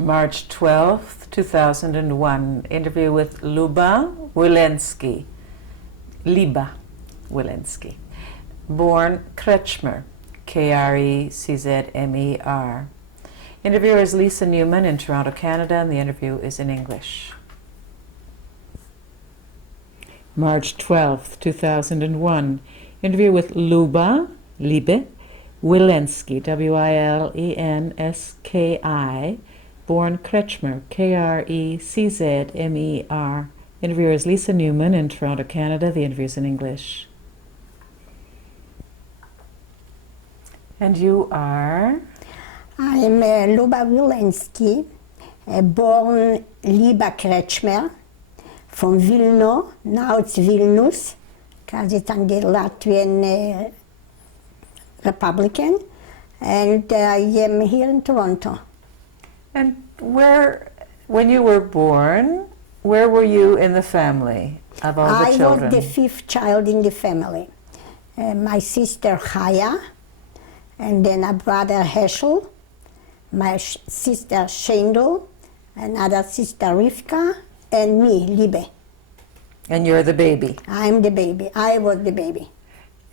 March 12th, 2001. Interview with Luba Wilensky. Liba Wilensky. Born Kretschmer, Kreczmer. Interviewer is Lisa Newman in Toronto, Canada, and the interview is in English. March 12th, 2001. Interview with Libe Wilensky, Wilenski, born Kretschmer, Kreczmer. Interviewer is Lisa Newman in Toronto, Canada. The interview is in English. And you are? I'm Luba Wilensky, born Liba Kretschmer, from Vilno. Now it's Vilnius, because it's on the Latvian Republican, and I am here in Toronto. And when you were born, where were you in the family of all the children? I was the fifth child in the family. My sister Chaya, and then a brother Heschel, my sister Shendel, another sister Rivka, and me, Libe. And you're the baby? I'm the baby. I was the baby.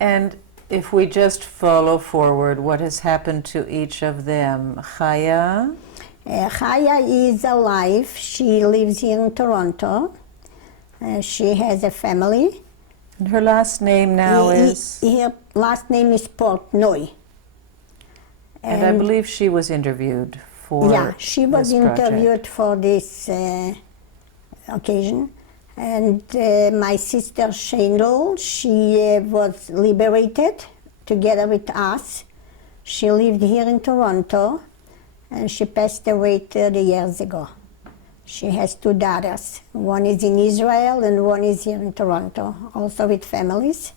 And if we just follow forward, what has happened to each of them? Chaya? Chaya is alive. She lives here in Toronto. She has a family. And her last name now is? Her last name is Portnoy. And I believe she was interviewed for Yeah, she was interviewed for this occasion. And my sister Shendel, she was liberated together with us. She lived here in Toronto, and she passed away 30 years ago. She has two daughters. One is in Israel and one is here in Toronto, also with families.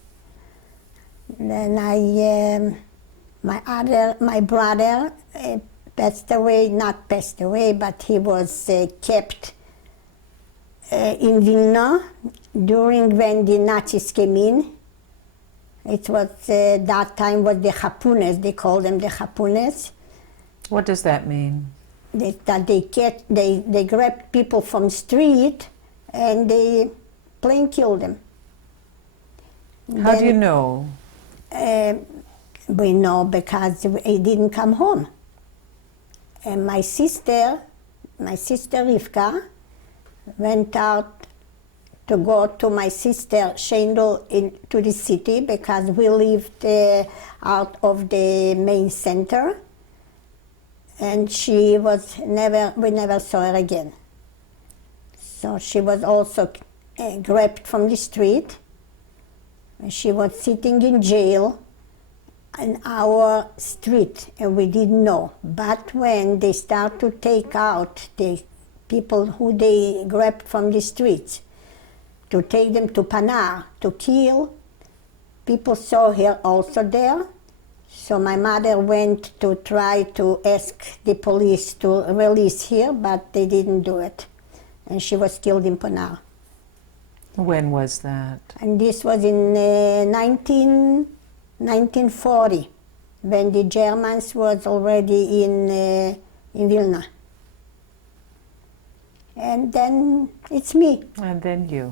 Then my brother passed away, not passed away, but he was kept in Vilna during when the Nazis came in. It was that time was the Hapunes, they called them the Hapunes. What does that mean? They grabbed people from street and they plain killed them. How do you know? We know because he didn't come home. And my sister Rivka, went out to go to my sister Shendel into the city because we lived out of the main center. And we never saw her again. So she was also grabbed from the street. She was sitting in jail on our street, and we didn't know. But when they start to take out the people who they grabbed from the streets, to take them to Panar, to kill, people saw her also there. So my mother went to try to ask the police to release her, but they didn't do it. And she was killed in Panar. When was that? And this was in 1940, when the Germans was already in Vilna. And then it's me. And then you.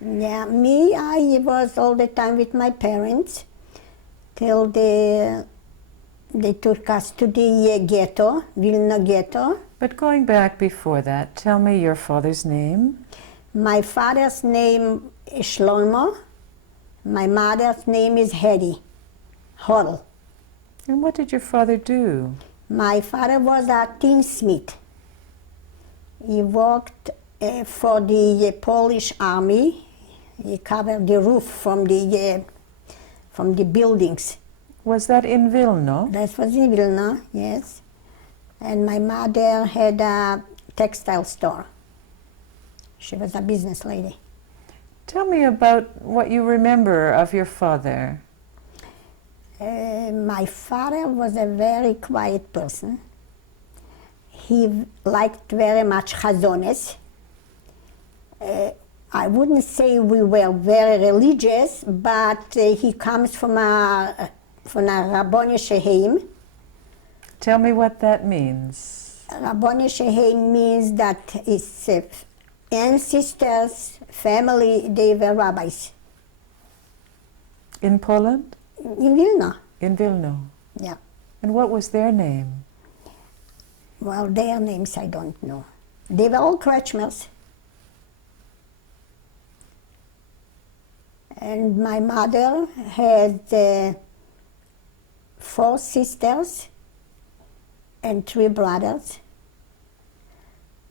Yeah, me, I was all the time with my parents till they took us to the ghetto, Vilna ghetto. But going back before that, tell me your father's name. My father's name is Shlomo. My mother's name is Hedy, Hodel. And what did your father do? My father was a tinsmith. He worked for the Polish army. He covered the roof from the buildings. Was that in Vilna? That was in Vilna, yes. And my mother had a textile store. She was a business lady. Tell me about what you remember of your father. My father was a very quiet person. He liked very much chazones. I wouldn't say we were very religious, but he comes from a Rabboni Sheheim. Tell me what that means. Rabboni Shehem means that his ancestors, family, they were rabbis. In Poland? In Vilna, In Vilna. yeah. And what was their name? Well, their names I don't know. They were all Kretschmers. And my mother had 4 sisters and 3 brothers.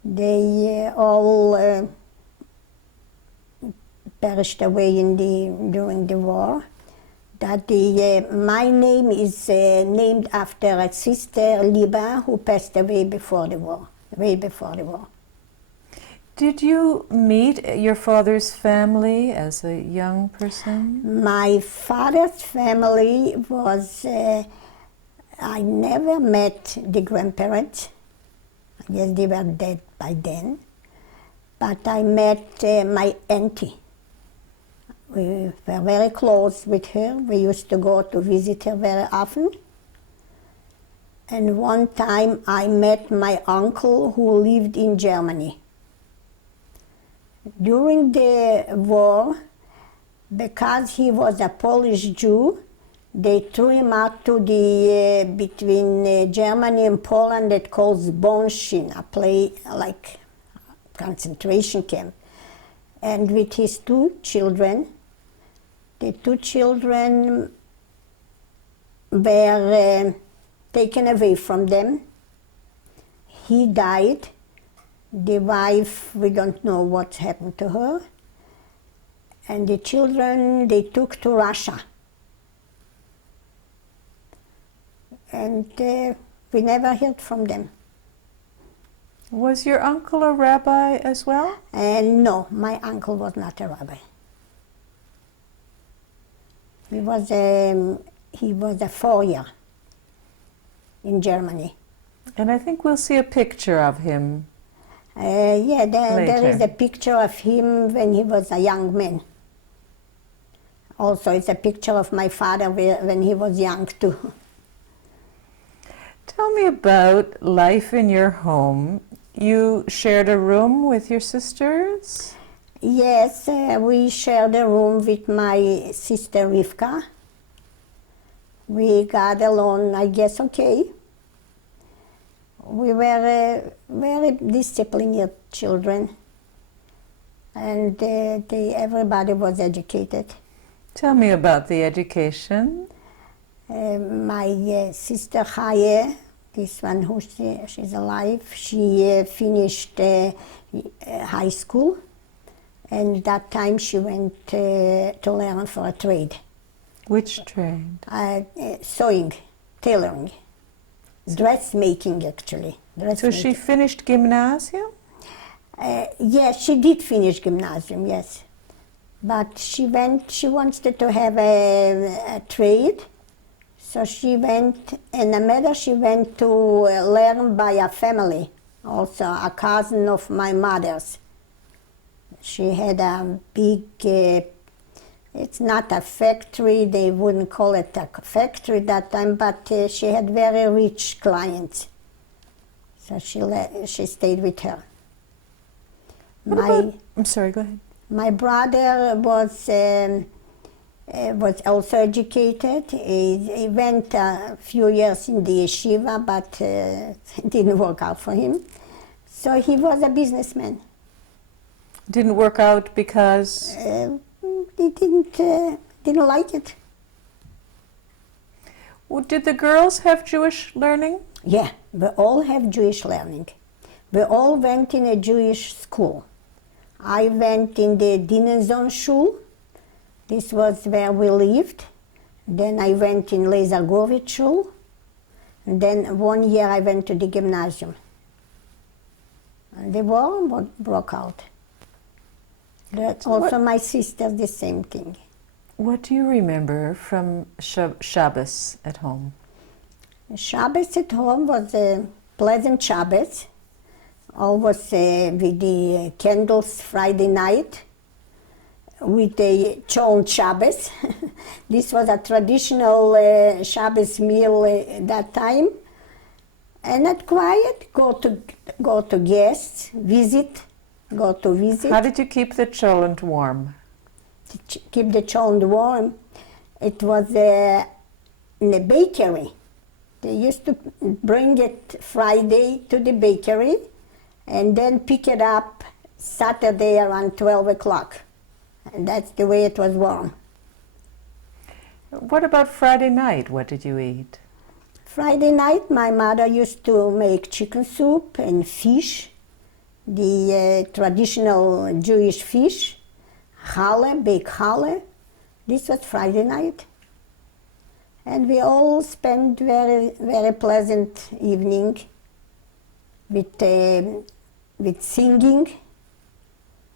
They all perished away during the war. My name is named after a sister, Liba, who passed away before the war, way before the war. Did you meet your father's family as a young person? My father's family was, I never met the grandparents. I guess they were dead by then. But I met my auntie. We were very close with her. We used to go to visit her very often. And one time I met my uncle who lived in Germany. During the war, because he was a Polish Jew, they threw him out to the between Germany and Poland that calls Bonshin, a place like concentration camp. And with his 2 children, the 2 children were taken away from them. He died. The wife, we don't know what happened to her. And the children, they took to Russia. And we never heard from them. Was your uncle a rabbi as well? And no, my uncle was not a rabbi. He was a four-year in Germany. And I think we'll see a picture of him. Yeah, there is Later. a picture of him when he was a young man. Also, it's a picture of my father when he was young too. Tell me about life in your home. You shared a room with your sisters? Yes, we shared a room with my sister Rivka. We got along, I guess, okay. We were very disciplined children, and everybody was educated. Tell me about the education. My sister Chaye, this one who she's alive, she finished high school, and that time she went to learn for a trade. Which trade? Sewing, tailoring, dressmaking actually. So she finished gymnasium? Yes, she did finish gymnasium, yes. But she wanted to have a trade. So she went, and a mother she went to learn by a family, also a cousin of my mother's. She had a big, it's not a factory, they wouldn't call it a factory that time, but she had very rich clients. So she stayed with her. I'm sorry, go ahead. My brother was also educated. He went a few years in the yeshiva, but it didn't work out for him. So he was a businessman. Didn't work out because? He didn't like it. Well, did the girls have Jewish learning? Yeah, we all have Jewish learning. We all went in a Jewish school. I went in the Dinenzon Shul. This was where we lived. Then I went in Lezargovich Shul. And then 1 year I went to the gymnasium. And the war broke out. Also my sister, the same thing. What do you remember from Shabbos at home? Shabbos at home was a pleasant Shabbos. Always with the candles Friday night, with the Chon Shabbos. This was a traditional Shabbos meal at that time. And not quiet, go to guests, visit, go to visit. How did you keep the children warm? To keep the children warm, it was in a bakery. They used to bring it Friday to the bakery and then pick it up Saturday around 12 o'clock. And that's the way it was warm. What about Friday night? What did you eat? Friday night, my mother used to make chicken soup and fish, the traditional Jewish fish, challah, baked challah. This was Friday night. And we all spent very, very pleasant evening with singing,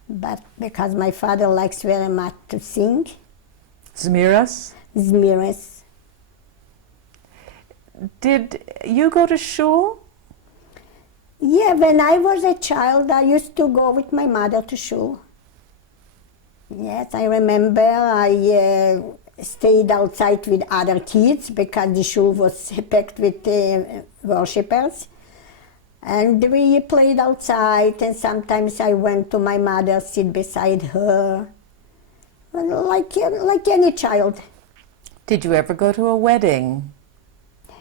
but because my father likes very much to sing. Zmiras? Zmiras. Did you go to shul? Yeah, when I was a child, I used to go with my mother to shul. Yes, I remember I stayed outside with other kids because the shul was packed with worshippers. And we played outside, and sometimes I went to my mother, sit beside her, like any child. Did you ever go to a wedding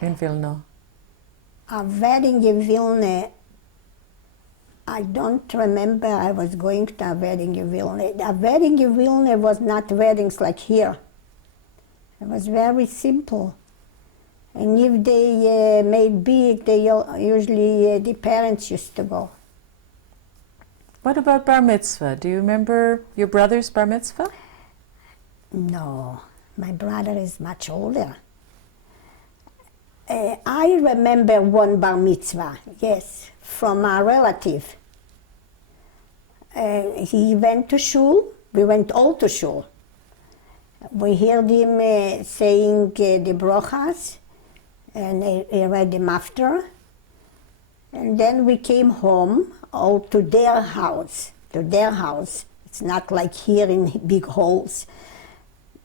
in Vilna? A wedding in Vilna, I don't remember I was going to a wedding in Vilna. A wedding in Vilna was not weddings like here. It was very simple. And if they made big, they usually the parents used to go. What about bar mitzvah? Do you remember your brother's bar mitzvah? No, my brother is much older. I remember one bar mitzvah, yes, from a relative. He went to shul, we went all to shul. We heard him saying the brochas, and I read them after. And then we came home, all to their house, It's not like here in big halls.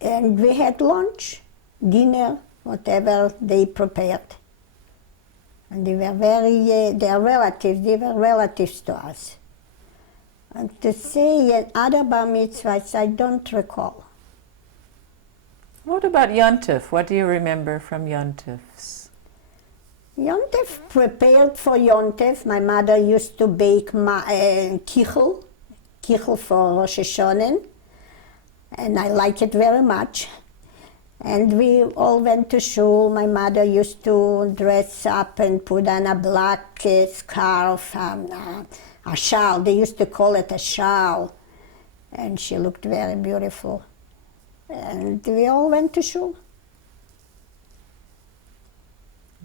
And we had lunch, dinner, whatever they prepared. And they were their relatives, they were relatives to us. And to say other bar mitzvahs, I don't recall. What about Yontif? What do you remember from Yontifs? Yontif, prepared for Yontif, my mother used to bake kichel for Rosh Hashanah, and I like it very much. And we all went to shul. My mother used to dress up and put on a black scarf, a shawl. They used to call it a shawl. And she looked very beautiful. And we all went to shul.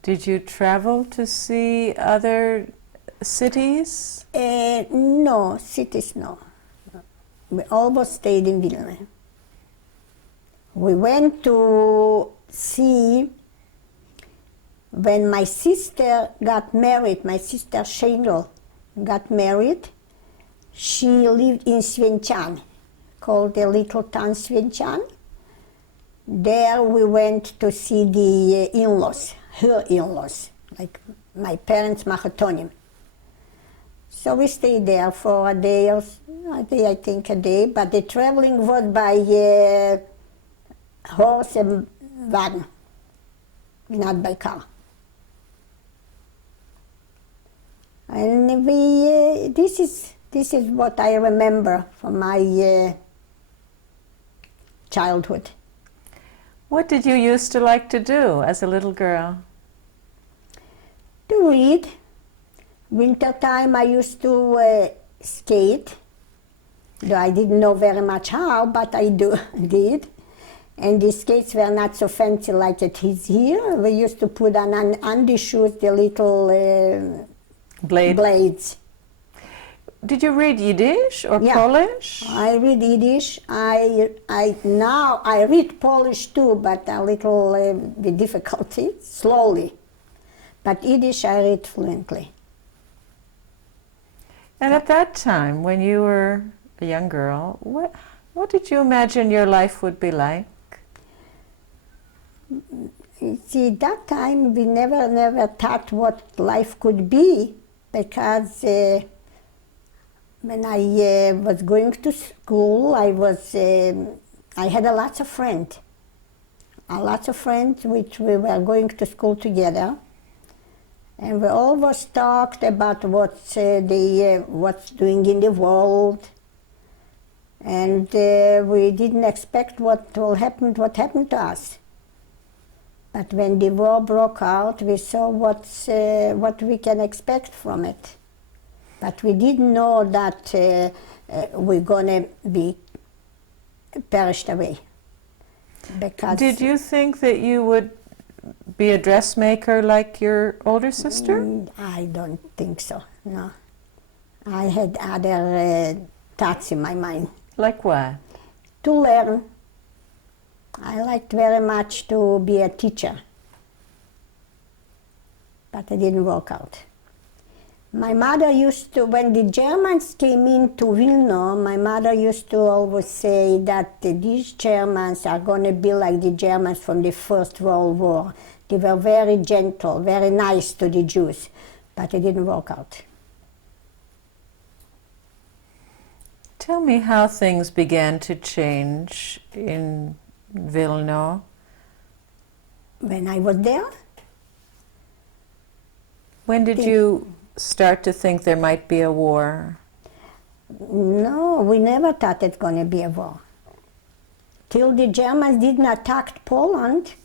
Did you travel to see other cities? No, cities no. We always stayed in Vilna. We went to see when my sister got married, my sister Shendel got married. She lived in Svinchan, called the little town Svinchan. There we went to see the in-laws, her in-laws, like my parents' machatonim. So we stayed there for a day, I think a day, but the traveling was by horse and wagon, not by car. And this is what I remember from my childhood. What did you used to like to do as a little girl? To read. Wintertime I used to skate, though I didn't know very much how, but I did. And the skates were not so fancy like it is here. We used to put on the shoes the little blades. Did you read Yiddish or Polish? I read Yiddish. Now I read Polish too, but a little with difficulty, slowly. But Yiddish I read fluently. And at that time, when you were a young girl, what did you imagine your life would be like? You see, that time we never thought what life could be, because when I was going to school, I had a lots of friends. Lots of friends which we were going to school together. And we always talked about what's doing in the world. And we didn't expect what happened to us. But when the war broke out, we saw what we can expect from it. But we didn't know that we're going to be perished away. Because did you think that you would be a dressmaker like your older sister? I don't think so, no. I had other thoughts in my mind. Like what? To learn. I liked very much to be a teacher, but it didn't work out. My mother used to, when the Germans came into Vilna, my mother used to always say that these Germans are going to be like the Germans from the First World War. They were very gentle, very nice to the Jews, but it didn't work out. Tell me how things began to change in Vilna. When I was there? When did you start to think there might be a war? No, we never thought it's going to be a war. Till the Germans didn't attack Poland,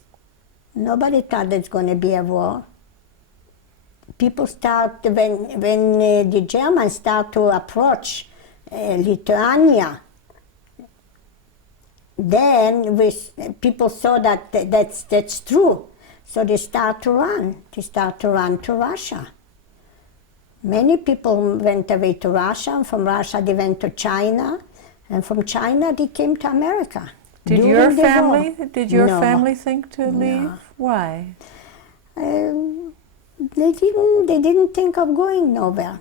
nobody thought it's going to be a war. People start, when the Germans start to approach Lithuania, then people saw that that's true. So they start to run. They start to run to Russia. Many people went away to Russia, and from Russia they went to China, and from China they came to America. Did your family think to leave? No. Why? They didn't think of going nowhere.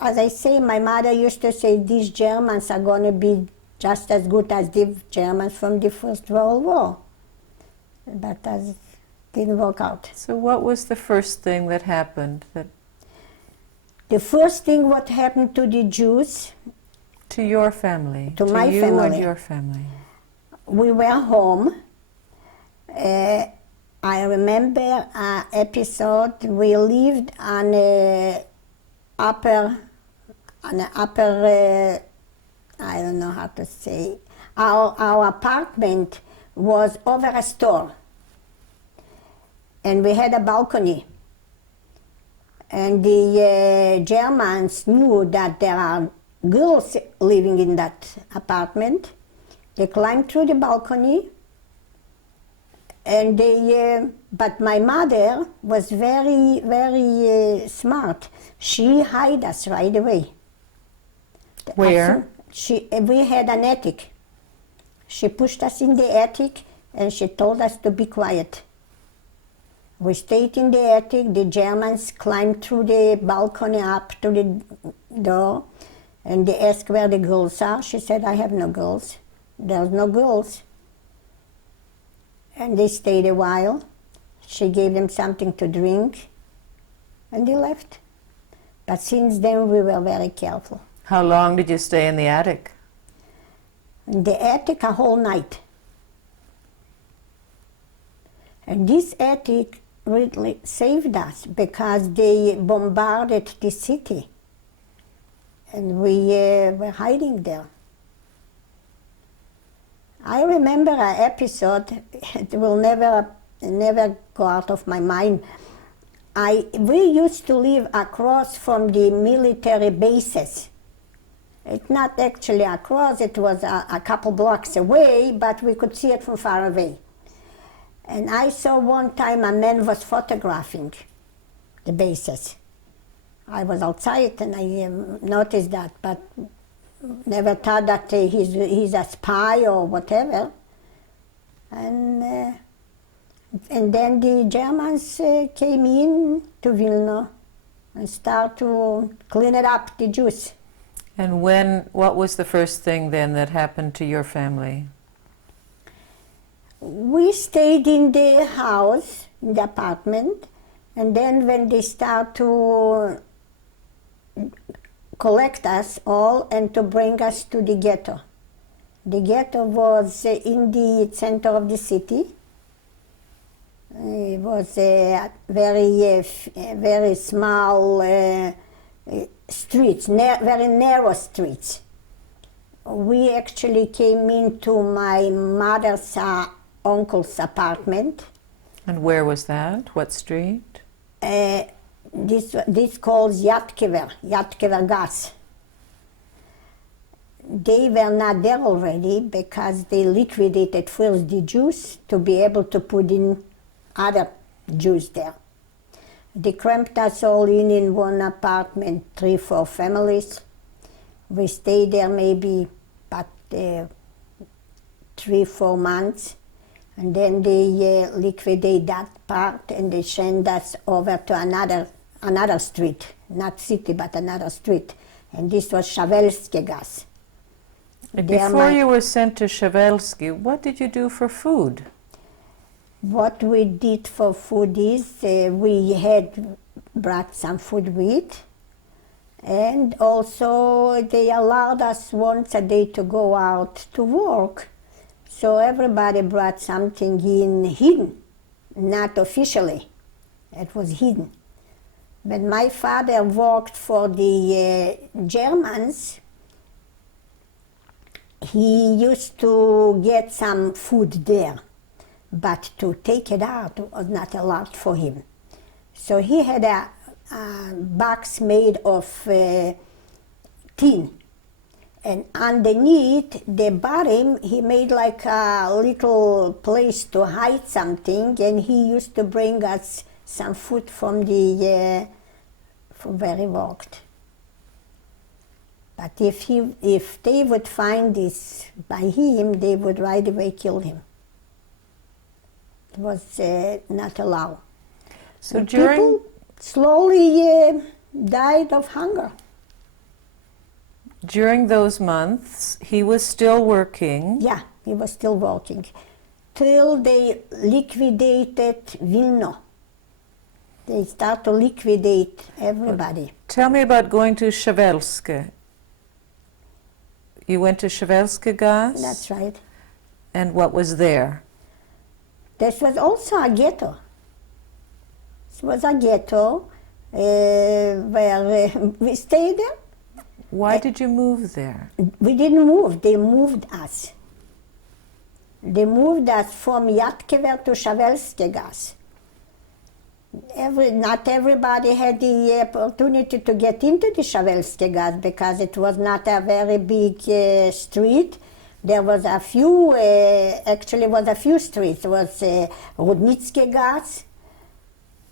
As I say, my mother used to say these Germans are going to be just as good as the Germans from the First World War. But that didn't work out. So what was the first thing that happened? The first thing what happened to the Jews, to your family, to my you family, and your family. We were home. I remember an episode. We lived on upper. I don't know how to say. Our apartment was over a store, and we had a balcony. And the Germans knew that there are girls living in that apartment. They climbed through the balcony, and but my mother was very, very smart. She hid us right away. Where? We had an attic. She pushed us in the attic, and she told us to be quiet. We stayed in the attic. The Germans climbed through the balcony up to the door, and they asked where the girls are. She said, I have no girls. There's no girls. And they stayed a while. She gave them something to drink, and they left. But since then, we were very careful. How long did you stay in the attic? In the attic a whole night. And this attic really saved us because they bombarded the city. And we were hiding there. I remember an episode, it will never go out of my mind. We used to live across from the military bases. It's not actually across, it was a couple blocks away, but we could see it from far away. And I saw one time a man was photographing the bases. I was outside and I noticed that, but never thought that he's a spy or whatever. And then the Germans came in to Vilna and started to clean it up, the Jews. And what was the first thing then that happened to your family? We stayed in the house, in the apartment, and then when they start to collect us all and to bring us to the ghetto. The ghetto was in the center of the city. It was a very small streets, very narrow streets. We actually came into my mother's uncle's apartment. And where was that? What street? This calls Yatkever gas. They were not there already because they liquidated first the Jews to be able to put in other Jews there. They cramped us all in one apartment, 3-4 families. We stayed there maybe about 3-4 months, and then they liquidate that part and they send us over to another street, not city but another street, and this was Shavelsky gas. Before you were sent to Shavelsky, what did you do for food? What we did for food is we had brought some food with, and also they allowed us once a day to go out to work. So everybody brought something in hidden, not officially. It was hidden. When my father worked for the Germans, he used to get some food there, but to take it out was not allowed for him. So he had a box made of tin, and underneath the bottom he made like a little place to hide something, and he used to bring us some food from where he worked. But if they would find this by him, they would right away kill him. It was not allowed. So and during people slowly died of hunger. During those months, he was still working. Yeah, he was still working till they liquidated Vilno. They start to liquidate everybody. Tell me about going to Shavelsky. You went to Shavelsky gas? That's right. And what was there? This was also a ghetto. It was a ghetto where we stayed there. Why did you move there? We didn't move, they moved us. They moved us from Yatkever to Shavelsky gas. Not everybody had the opportunity to get into the Shavelsky gas because it was not a very big street. There was a few, actually was a few streets. It was Rudnitsky gas,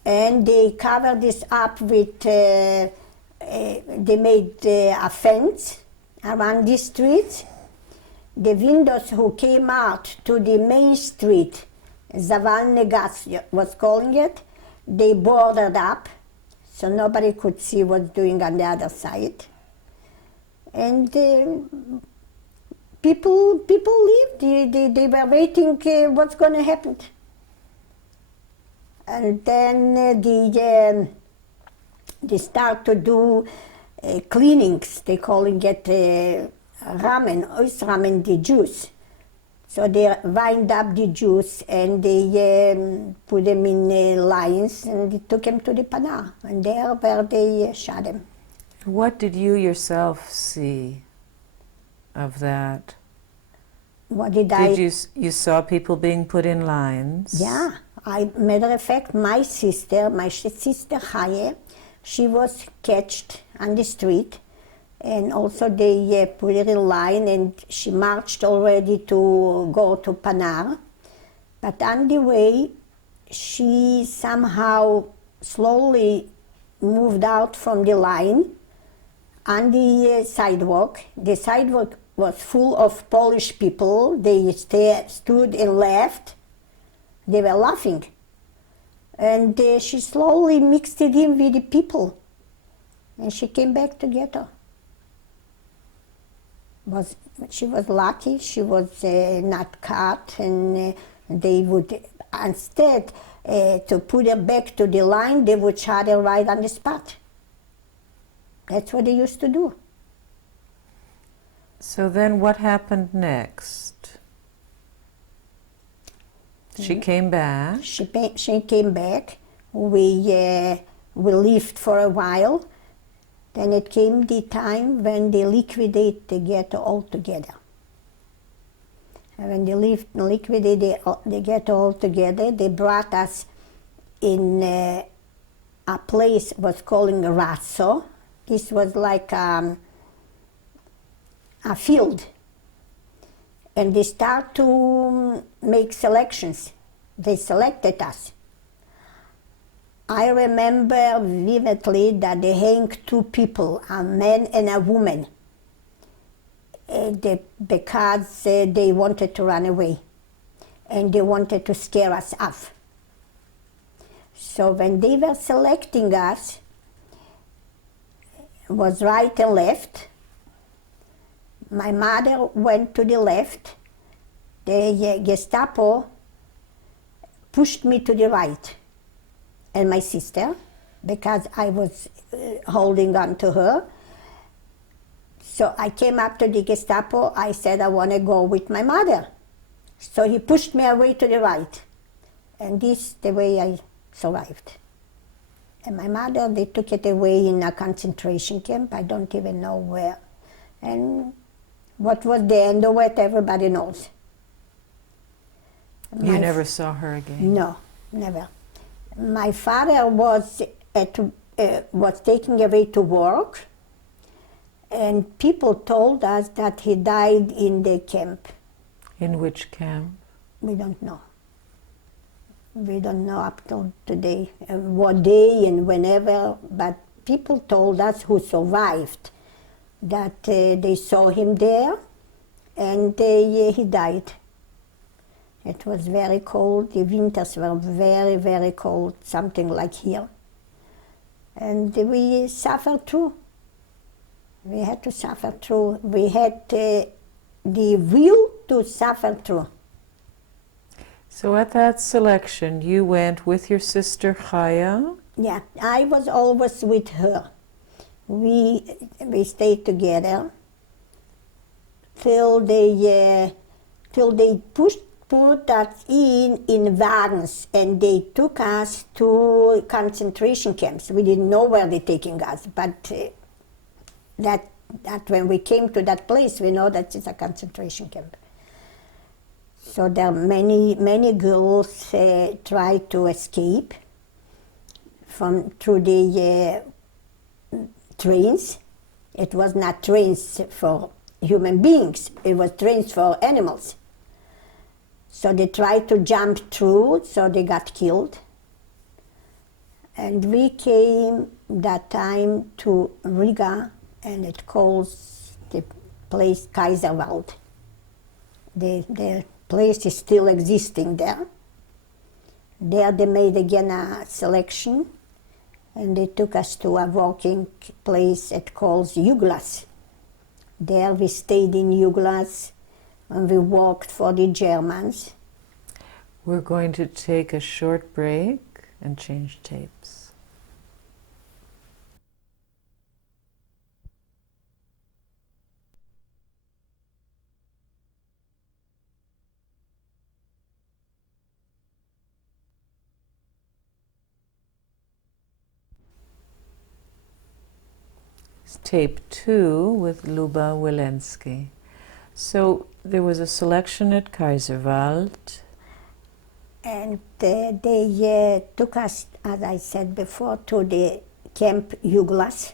and they covered this up with, they made a fence around this street. The windows who came out to the main street, Zavalny gas was calling it, they boarded up, so nobody could see what's doing on the other side. And people lived, they were waiting what's going to happen. And then they start to do cleanings, they calling it ramen, the juice. So they wind up the Jews and they put them in lines and they took them to the Panar. And there where they shot them. What did you yourself see of that? What did I? You saw people being put in lines? Yeah. Matter of fact, my sister Chaye, she was catched on the street. And also they put her in line and she marched already to go to Panar. But on the way, she somehow slowly moved out from the line on the sidewalk. The sidewalk was full of Polish people. They stood and laughed. They were laughing. And she slowly mixed it in with the people. And she came back to ghetto. She was lucky, she was not caught, and They would, instead to put her back to the line, they would shot her right on the spot. That's what they used to do. So then what happened next? She came back. She came back. We lived for a while. Then it came the time when they liquidate the ghetto altogether. And when they liquidate the ghetto altogether, they brought us in a place was called Rasso. This was like a field. And they start to make selections. They selected us. I remember vividly that they hanged two people, a man and a woman, because they wanted to run away and they wanted to scare us off. So when they were selecting us, it was right and left. My mother went to the left. The Gestapo pushed me to the right, and my sister, because I was holding on to her. So I came up to the Gestapo. I said, I want to go with my mother. So he pushed me away to the right. And this is the way I survived. And my mother, they took it away in a concentration camp. I don't even know where. And what was the end of it, everybody knows. You never saw her again? No, never. My father was taken away to work, and people told us that he died in the camp. In which camp? We don't know. We don't know up till today what day and whenever, but people told us who survived that they saw him there, and he died. It was very cold. The winters were very, very cold, something like here. And we suffered through. We had to suffer through. We had the will to suffer through. So at that selection, you went with your sister Chaya? Yeah, I was always with her. We stayed together till they put us in wagons, and they took us to concentration camps. We didn't know where they're taking us, but that when we came to that place, we know that it's a concentration camp. So there are many girls tried to escape through the trains. It was not trains for human beings, it was trains for animals. So they tried to jump through, so they got killed. And we came that time to Riga, and it calls the place Kaiserwald. The place is still existing there. There they made again a selection, and they took us to a working place it calls Juglas. There we stayed in Juglas, and we worked for the Germans. We're going to take a short break and change tapes. It's tape 2 with Luba Wilensky. So there was a selection at Kaiserwald. And they took us, as I said before, to the Camp Juglas.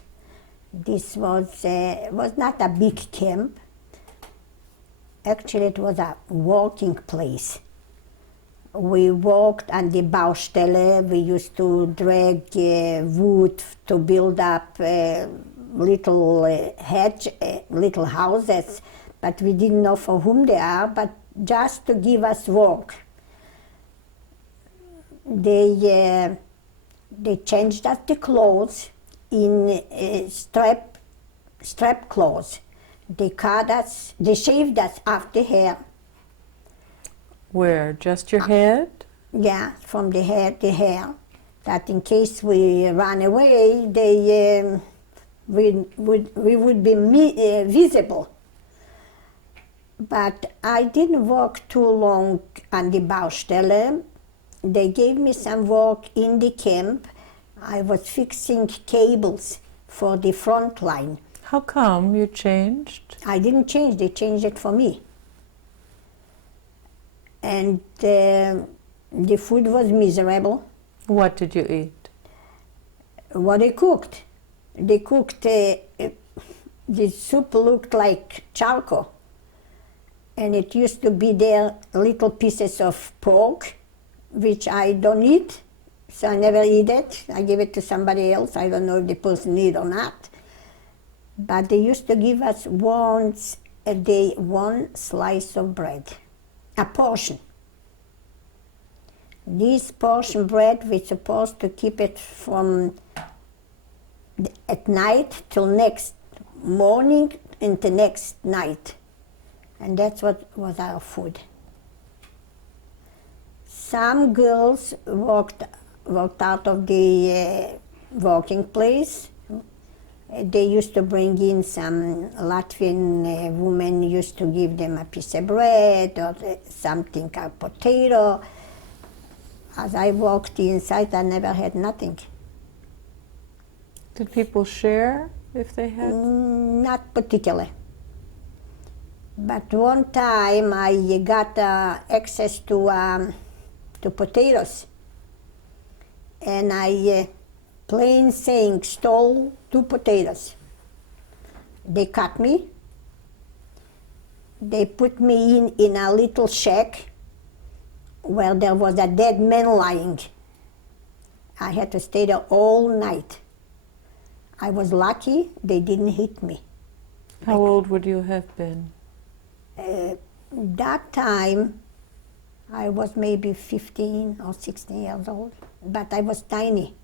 This was not a big camp. Actually, it was a working place. We worked on the Baustelle. We used to drag wood to build up little little houses, but we didn't know for whom they are, but just to give us work. They changed us the clothes in strap clothes. They cut us, they shaved us off the hair. Where? Just your head? Yeah, from the head, the hair. That in case we run away, we would be visible. But I didn't work too long on the Baustelle. They gave me some work in the camp. I was fixing cables for the front line. How come you changed? I didn't change, they changed it for me. And the food was miserable. What did you eat? What they cooked. They cooked, the soup looked like charcoal. And it used to be there little pieces of pork, which I don't eat, so I never eat it. I give it to somebody else. I don't know if the person eat or not. But they used to give us once a day one slice of bread, a portion. This portion bread, we're supposed to keep it from at night till next morning and the next night. And that's what was our food. Some girls walked out of the working place. They used to bring in some Latvian women used to give them a piece of bread or something, a potato. As I walked inside, I never had nothing. Did people share if they had? Not particularly. But one time I got access to potatoes, and I plain saying stole 2 potatoes. They cut me. They put me in a little shack where there was a dead man lying. I had to stay there all night. I was lucky they didn't hit me. How old would you have been? That time I was maybe 15 or 16 years old, but I was tiny.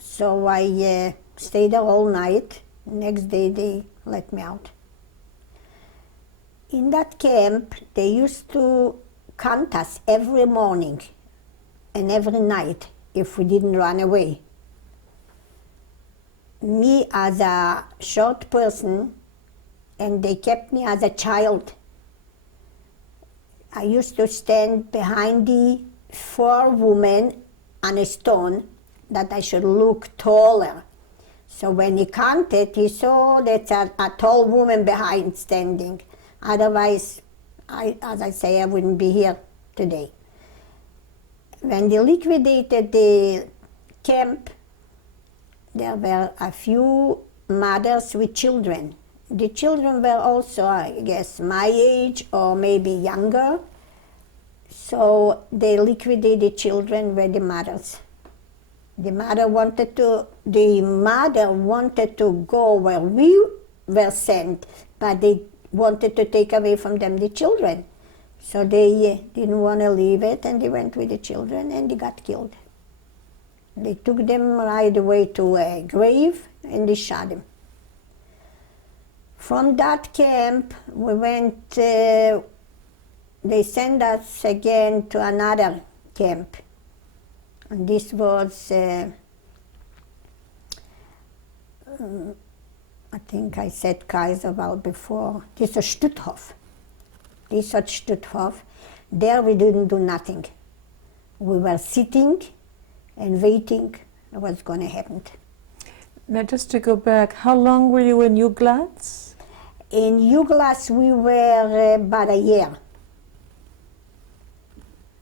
So I stayed there all night. Next day they let me out. In that camp, they used to count us every morning and every night if we didn't run away. Me as a short person, and they kept me as a child. I used to stand behind the 4 women on a stone that I should look taller. So when he counted, he saw that a tall woman behind standing. Otherwise, as I say, I wouldn't be here today. When they liquidated the camp, there were a few mothers with children. The children were also, I guess, my age or maybe younger. So they liquidated children with the mothers. The mother wanted to go where we were sent, but they wanted to take away from them the children. So they didn't want to leave it, and they went with the children, and they got killed. They took them right away to a grave, and they shot them. From that camp, we went, they sent us again to another camp. And this was, I think I said Kaiserwald before. This was Stutthof. This was Stutthof. There we didn't do nothing. We were sitting and waiting what's going to happen. Now, just to go back, how long were you in Uglas? In Uglas we were about a year.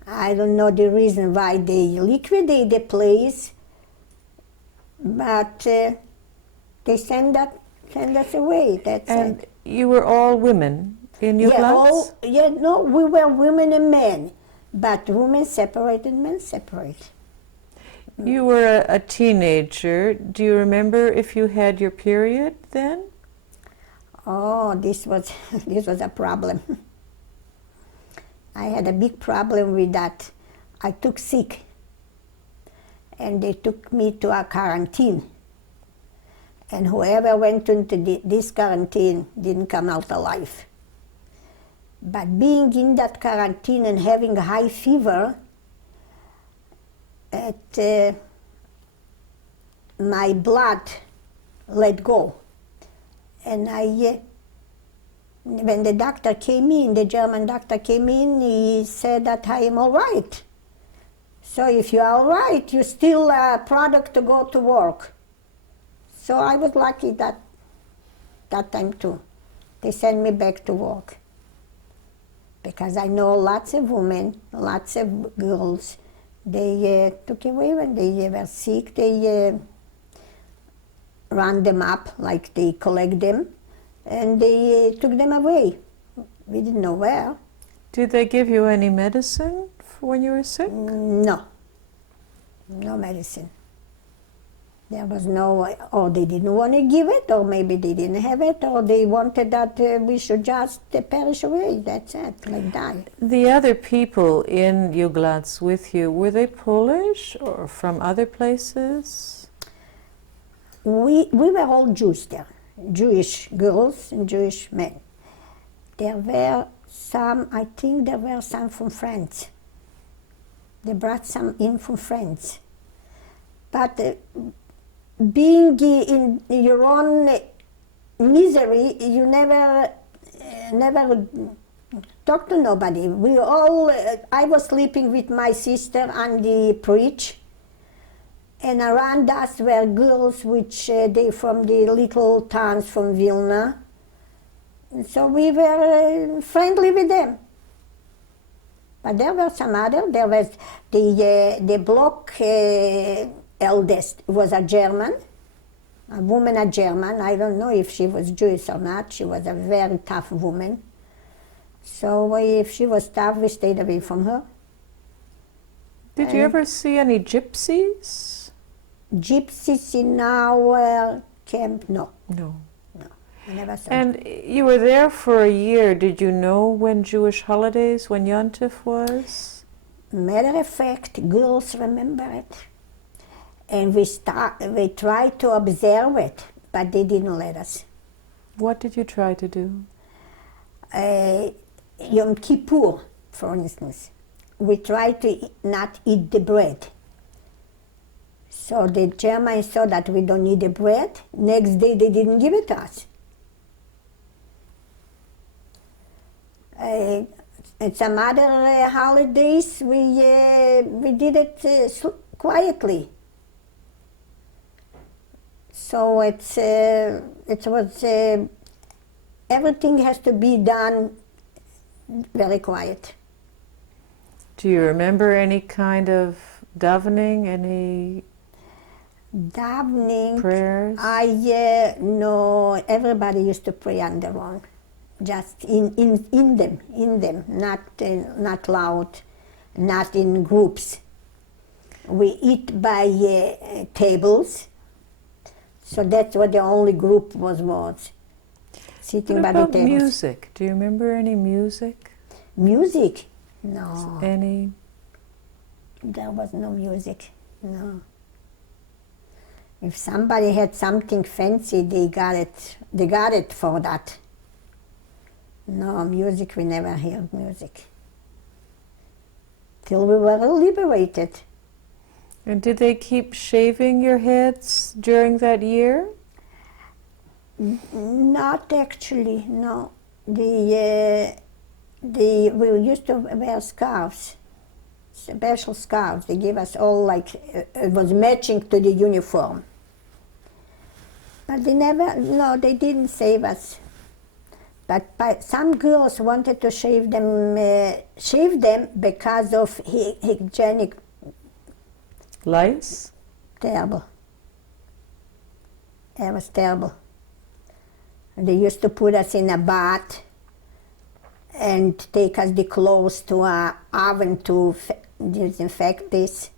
I don't know the reason why they liquidated the place, but they send us away. That's And it. you were all women in Uglas? We were women and men, but women separate and men separate. You were a teenager. Do you remember if you had your period then? Oh, this was a problem. I had a big problem with that. I took sick, and they took me to a quarantine. And whoever went into this quarantine didn't come out alive. But being in that quarantine and having a high fever, my blood let go. And when the doctor came in, the German doctor came in, he said that I am all right. So if you are all right, you're still a product to go to work. So I was lucky that time too. They sent me back to work. Because I know lots of women, lots of girls, they took away when they were sick, they round them up, like they collect them, and they took them away. We didn't know where. Did they give you any medicine when you were sick? No. No medicine. There was no, or they didn't want to give it, or maybe they didn't have it, or they wanted that we should just perish away, that's it, like die. The other people in Uglatz with you, were they Polish or from other places? We were all Jews there, Jewish girls and Jewish men. There were some, I think there were some from France. They brought some in from France. But being in your own misery, you never talk to nobody. We all, I was sleeping with my sister on the bridge, and around us were girls which they from the little towns from Vilna. And so we were friendly with them. But there were some other. There was the block eldest was a German, a woman, a German. I don't know if she was Jewish or not. She was a very tough woman. So if she was tough, we stayed away from her. Did you ever see any gypsies? Gypsies in our camp? No. No. No, I never saw. And you were there for a year. Did you know when Jewish holidays, when Yontif was? Matter of fact, girls remember it. And we tried to observe it, but they didn't let us. What did you try to do? Yom Kippur, for instance, we tried to not eat the bread. So the Germans saw that we don't eat the bread. Next day they didn't give it to us. And some other holidays we did it quietly. So it was everything has to be done very quiet. Do you remember any kind of davening, any Davening, prayers? I no. Everybody used to pray on their own, just in them, not loud, not in groups. We eat by tables, so that's what the only group was. Sitting by the about tables. music? Do you remember any music? Music? No. Any? There was no music. No. If somebody had something fancy, they got it for that. No, music, we never heard music. Till we were liberated. And did they keep shaving your heads during that year? Not actually, no. We used to wear scarves, special scarves. They gave us all, like, it was matching to the uniform. But they didn't save us. But some girls wanted to shave them because of hygienic. Lice? Terrible. It was terrible. They used to put us in a bath and take us the clothes to an oven to disinfect this.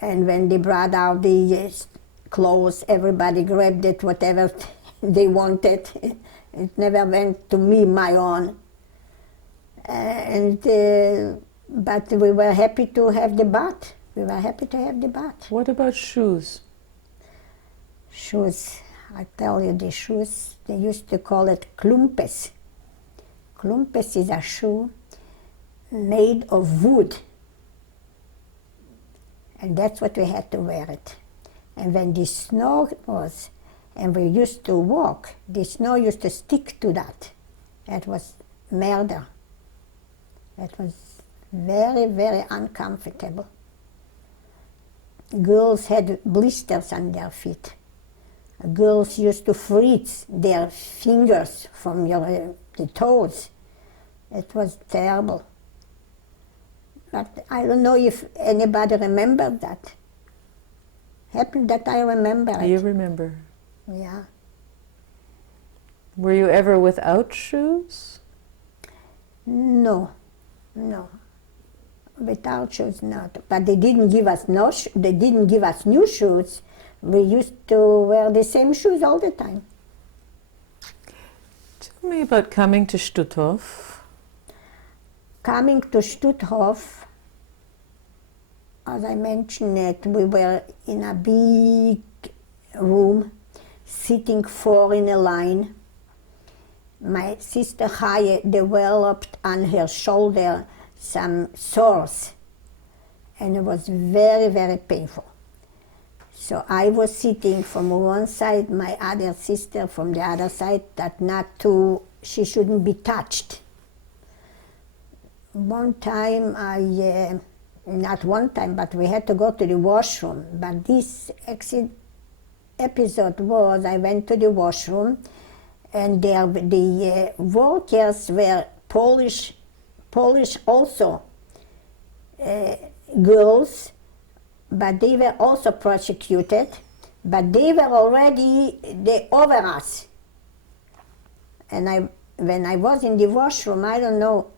And when they brought out the clothes, everybody grabbed it, whatever they wanted. It never went to me, my own. But we were happy to have the bath. We were happy to have the bath. What about shoes? shoes. I tell you, the shoes, they used to call it klumpes. Klumpes is a shoe made of wood. And that's what we had to wear it. And when the snow was, and we used to walk, the snow used to stick to that. That was murder. That was very, very uncomfortable. Girls had blisters on their feet. Girls used to freeze their fingers from the toes. It was terrible. But I don't know if anybody remembered that. Happened that I remember it. You remember. Yeah. Were you ever without shoes? No. Without shoes, not. But they didn't give us they didn't give us new shoes. We used to wear the same shoes all the time. Tell me about coming to Stutthof. Coming to Stutthof, as I mentioned it, we were in a big room, sitting 4 in a line. My sister Chaye developed on her shoulder some sores, and it was very, very painful. So I was sitting from one side, my other sister from the other side, that she shouldn't be touched. One time not one time, but we had to go to the washroom. But this episode was, I went to the washroom, and the workers were Polish also, girls, but they were also prosecuted, but they were already over us. And when I was in the washroom, I don't know,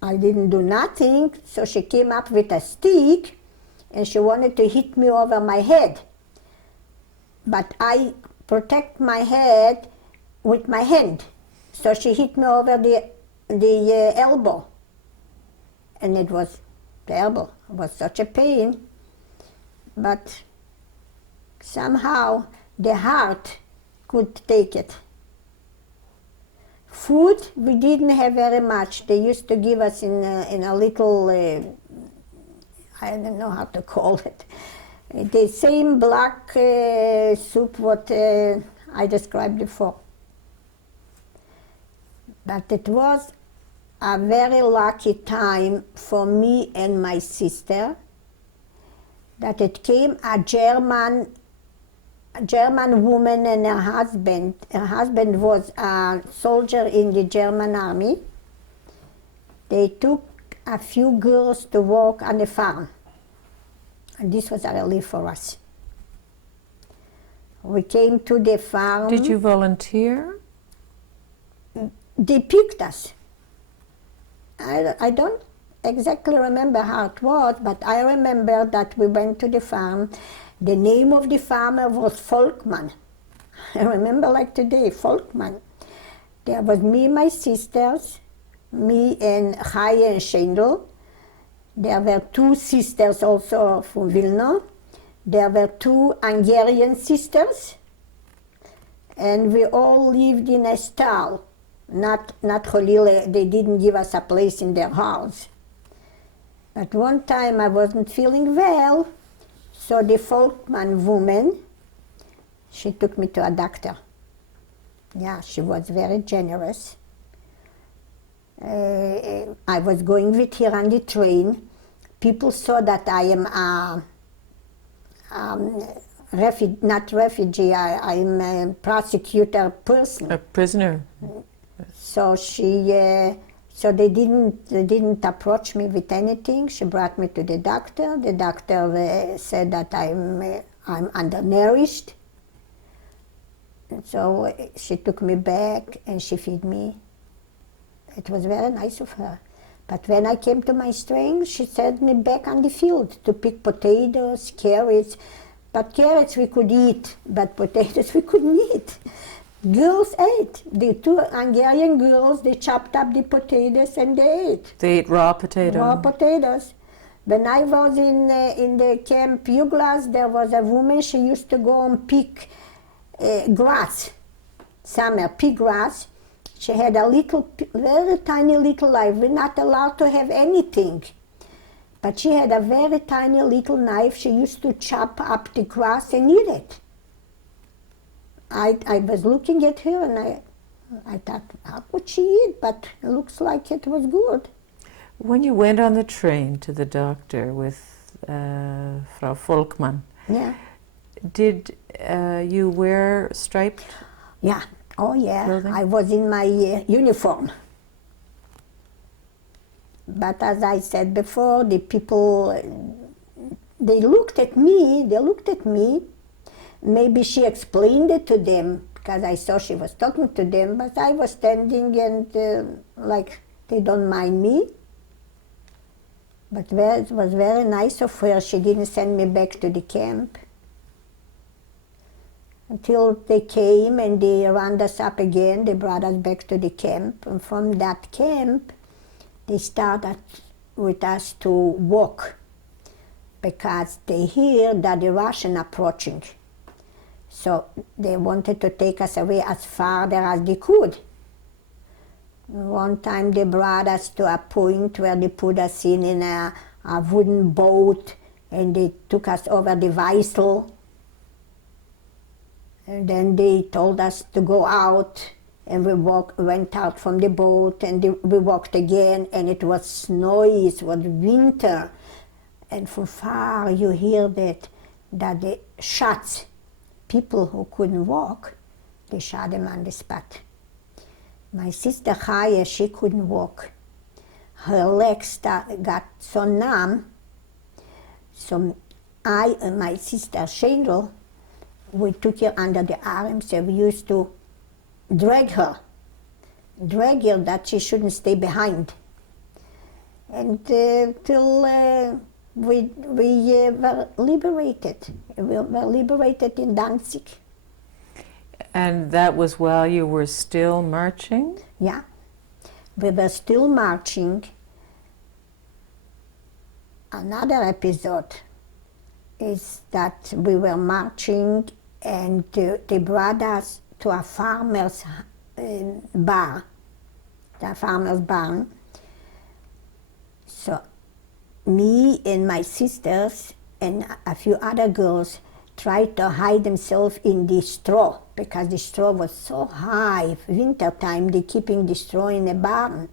I didn't do nothing, so she came up with a stick and she wanted to hit me over my head. But I protect my head with my hand. So she hit me over the elbow. And it was terrible. It was such a pain. But somehow the heart could take it. Food, we didn't have very much. They used to give us in a little, I don't know how to call it, the same black soup what I described before. But it was a very lucky time for me and my sister that it came a German woman and her husband. Her husband was a soldier in the German army. They took a few girls to work on the farm. And this was a relief for us. We came to the farm. Did you volunteer? They picked us. I don't exactly remember how it was, but I remember that we went to the farm. The name of the farmer was Volkmann. I remember like today, Volkmann. There was me, my sisters, me and Chaye and Schendl. There were 2 sisters also from Vilna. There were 2 Hungarian sisters. And we all lived in a stall. Not Cholile, they didn't give us a place in their house. But one time I wasn't feeling well, so the Volkmann woman, she took me to a doctor. Yeah, she was very generous. I was going with her on the train. People saw that I am not refugee, I'm a prosecutor person. A prisoner. So so they didn't approach me with anything. She brought me to the doctor. The doctor said that I'm undernourished. And so she took me back and she fed me. It was very nice of her. But when I came to my strength, she sent me back on the field to pick potatoes, carrots. But carrots we could eat, but potatoes we couldn't eat. Girls ate. The 2 Hungarian girls, they chopped up the potatoes and they ate. They ate raw potato. Raw potatoes. When I was in the camp Yuglas, there was a woman, she used to go and pick grass, summer pea grass. She had a little, very tiny little knife. We're not allowed to have anything. But she had a very tiny little knife. She used to chop up the grass and eat it. I was looking at her and I thought, how could she eat? But it looks like it was good. When you went on the train to the doctor with Frau Volkmann, Yeah. did you wear striped? Yeah. Oh, yeah. Clothing? I was in my uniform. But as I said before, the people, they looked at me. Maybe she explained it to them, because I saw she was talking to them, but I was standing and like they don't mind me. But it was very nice of her. She didn't send me back to the camp. Until they came and they rounded us up again, they brought us back to the camp. And from that camp, they started with us to walk, because they hear that the Russians are approaching. So they wanted to take us away as far as they could. One time they brought us to a point where they put us in a wooden boat, and they took us over the Weissel. And then they told us to go out, and we went out from the boat, and we walked again, and it was snowy, it was winter. And from far you hear that the shots, people who couldn't walk, they shot them on the spot. My sister Chaya, she couldn't walk. Her legs got so numb, so I and my sister Shendel, we took her under the arms and we used to drag her that she shouldn't stay behind. And till we were liberated. We were liberated in Danzig. And that was while you were still marching? Yeah, we were still marching. Another episode is that we were marching and they brought us to a farmer's bar, the farmer's barn. So me and my sisters and a few other girls tried to hide themselves in the straw, because the straw was so high. Winter time, they keeping the straw in a barn.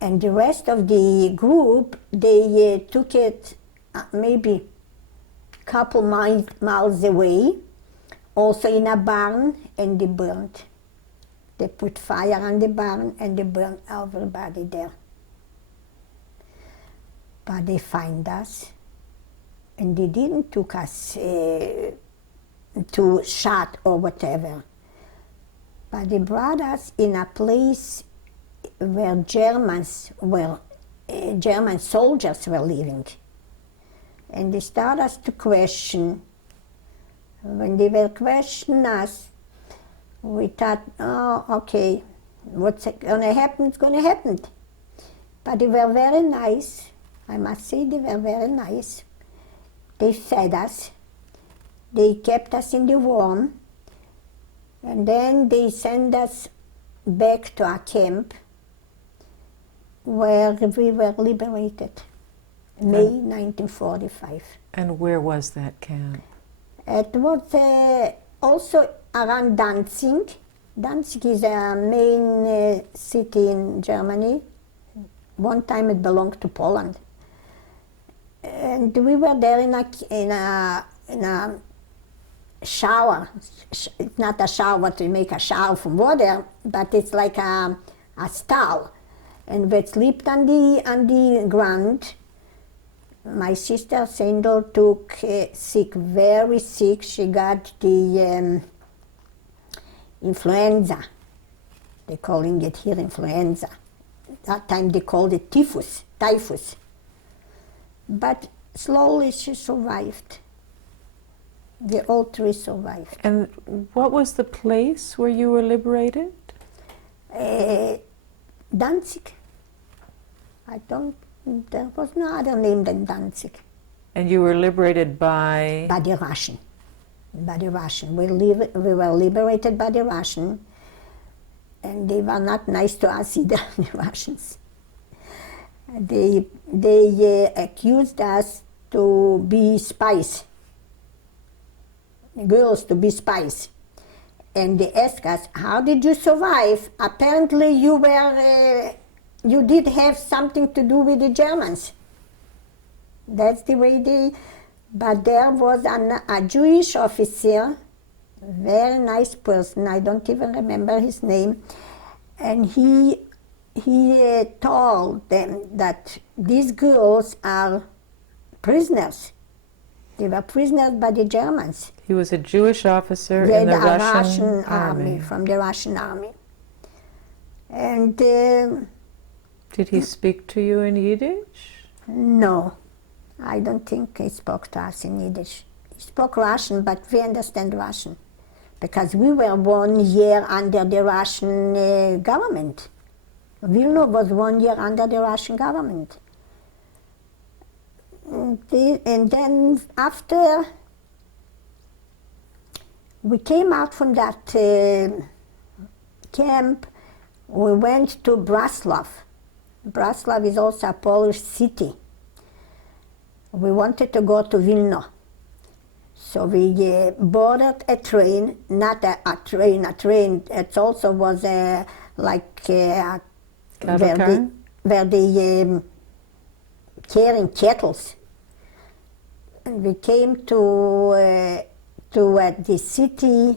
And the rest of the group, they took it maybe a couple miles away, also in a barn, and they burned. They put fire on the barn and they burned everybody there. But they find us, and they didn't took us to shot or whatever. But they brought us in a place where German soldiers were living. And they started us to question. When they were questioning us, we thought, oh, okay, what's going to happen, it's going to happen. But they were very nice. I must say they were very nice. They fed us. They kept us in the warm. And then they sent us back to our camp, where we were liberated, May 1945. And where was that camp? It was also around Danzig. Danzig is a main city in Germany. One time it belonged to Poland. And we were there in a shower. It's not a shower to make a shower from water, but it's like a stall. And we slept on the ground. My sister Sandel took sick, very sick. She got the influenza. They're calling it here influenza. That time they called it typhus. But slowly she survived. The all three survived. And what was the place where you were liberated? Danzig. There was no other name than Danzig. And you were liberated by? By the Russian. by the Russian. We were liberated by the Russian, and they were not nice to us either, the Russians. They accused us to be spies, girls to be spies. And they asked us, how did you survive? Apparently you did have something to do with the Germans. That's the way but there was a Jewish officer, very nice person, I don't even remember his name, and he told them that these girls are prisoners. They were prisoners by the Germans. He was a Jewish officer in the Russian army. From the Russian army. And did he speak to you in Yiddish? No, I don't think he spoke to us in Yiddish. He spoke Russian, but we understand Russian, because we were 1 year under the Russian government. Vilna was 1 year under the Russian government. And then after we came out from that camp, we went to Braslav. Braslav is also a Polish city. We wanted to go to Vilna. So we boarded a train, not a train, it also was like where they carrying kettles. And we came to the city,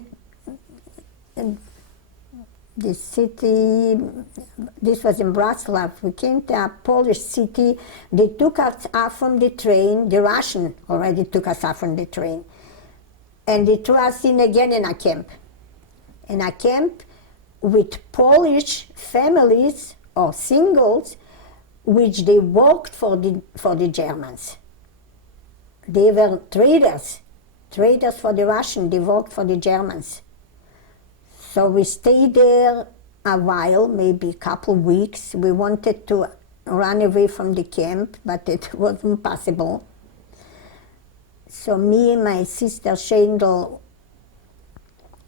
this was in Braslav. We came to a Polish city. They took us off from the train. The Russian already took us off from the train. And they threw us in again in a camp. In a camp with Polish families or singles, which they worked for the Germans. They were traders for the Russians. They worked for the Germans. So we stayed there a while, maybe a couple of weeks. We wanted to run away from the camp, but it wasn't possible. So me and my sister Shendel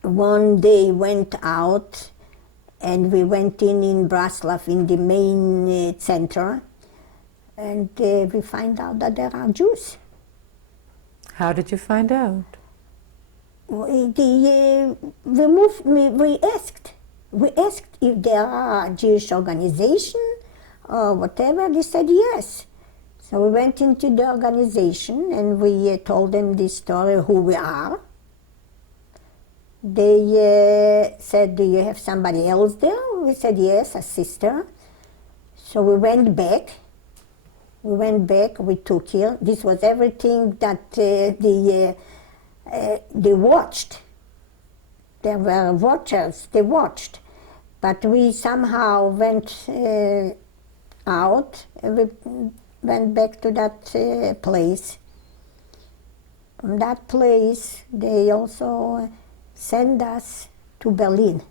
one day went out, and we went in Braslav, in the main center, and we find out that there are Jews. How did you find out? We asked if there are Jewish organization or whatever. They said yes. So we went into the organization and we told them this story, who we are. They said, do you have somebody else there? We said yes, a sister. So we went back. We took her. This was everything that they watched. There were watchers, they watched. But we somehow went out, we went back to that place. From that place, they also sent us to Berlin.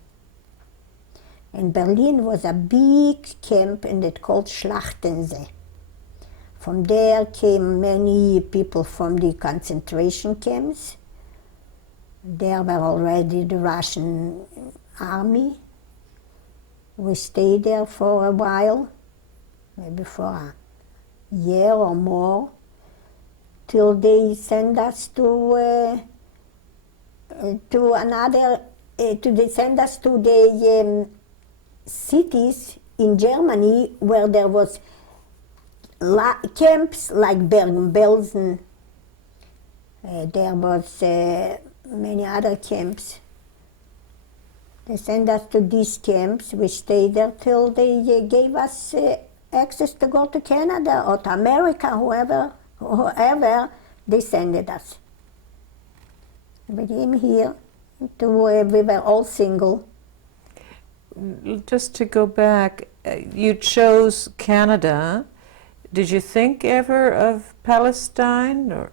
And Berlin was a big camp, and it called Schlachtensee. From there came many people from the concentration camps. There were already the Russian army. We stayed there for a while, maybe for a year or more, till they sent us to the cities in Germany where there was camps like Bergen-Belsen. There was many other camps. They sent us to these camps. We stayed there till they gave us access to go to Canada or to America, whoever they sent us. We came here. We were all single. Just to go back, you chose Canada. Did you think ever of Palestine? Or?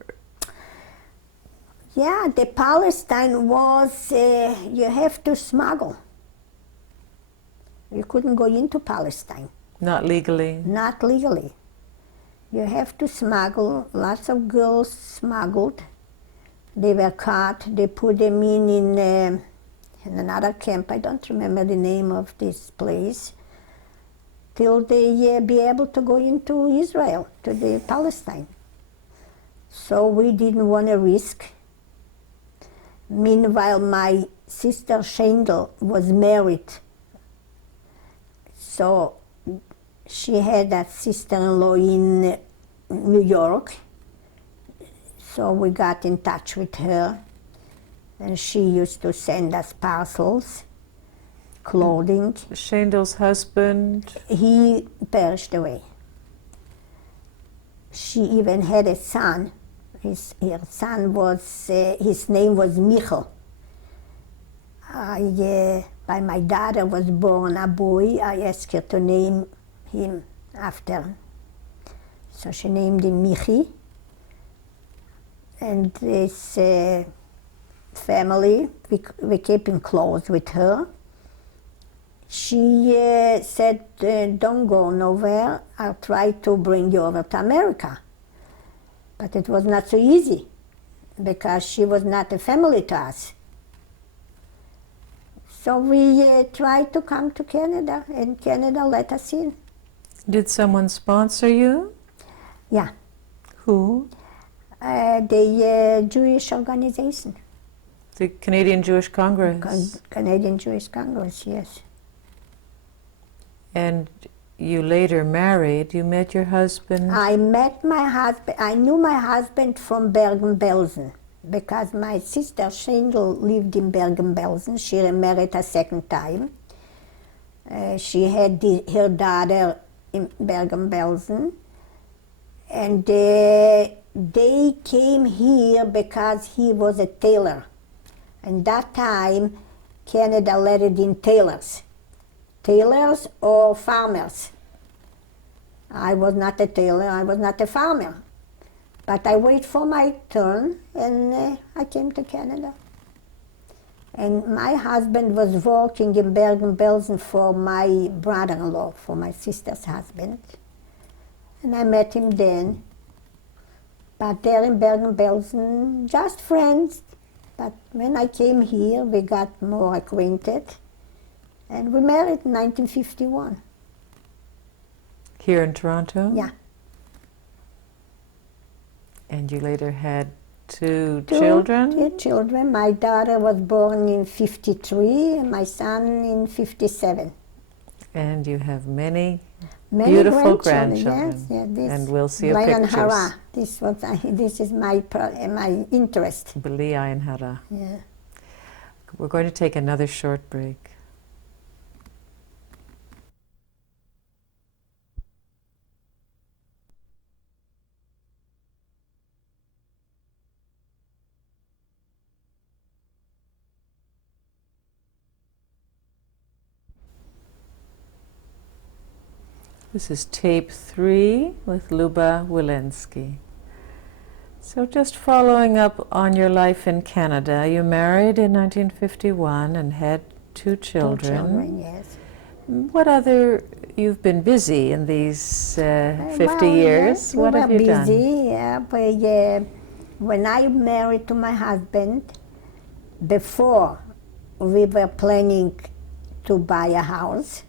Yeah, the Palestine was, you have to smuggle. You couldn't go into Palestine. Not legally? Not legally. You have to smuggle. Lots of girls smuggled. They were caught. They put them in another camp. I don't remember the name of this place. Till they be able to go into Israel, to the Palestine. So we didn't want to risk. Meanwhile, my sister Shendel was married. So she had a sister-in-law in New York. So we got in touch with her, and she used to send us parcels, clothing. Shendel's husband? He perished away. She even had a son. Her son was, his name was Michal. By my daughter was born a boy. I asked her to name him after. So she named him Michi. And this family, we kept in close with her. She said, don't go nowhere. I'll try to bring you over to America. But it was not so easy because she was not a family to us. So we tried to come to Canada, and Canada let us in. Did someone sponsor you? Yeah. Who? The Jewish organization. The Canadian Jewish Congress. Canadian Jewish Congress, yes. And you later married. You met your husband? I met my husband. I knew my husband from Bergen-Belsen because my sister Shendel lived in Bergen-Belsen. She remarried a second time. She had her daughter in Bergen-Belsen. And they came here because he was a tailor. And that time, Canada let it in tailors. Tailors or farmers. I was not a tailor, I was not a farmer. But I waited for my turn, and I came to Canada. And my husband was working in Bergen-Belsen for my brother-in-law, for my sister's husband. And I met him then. But there in Bergen-Belsen, just friends. But when I came here, we got more acquainted. And we married in 1951. Here in Toronto? Yeah. And you later had two children? Two children. My daughter was born in 53, and my son in 57. And you have many grandchildren. beautiful grandchildren. Yes, yeah, this and we'll see Brian pictures. Hara. This is my interest. B'li Ayin Hara. Yeah. We're going to take another short break. This is tape 3 with Luba Wilensky. So just following up on your life in Canada, you married in 1951 and had two children. 2 children, yes. What other, you've been busy in these 50 years. Yes, What have you done? We were busy, yeah, but when I married to my husband, before we were planning to buy a house.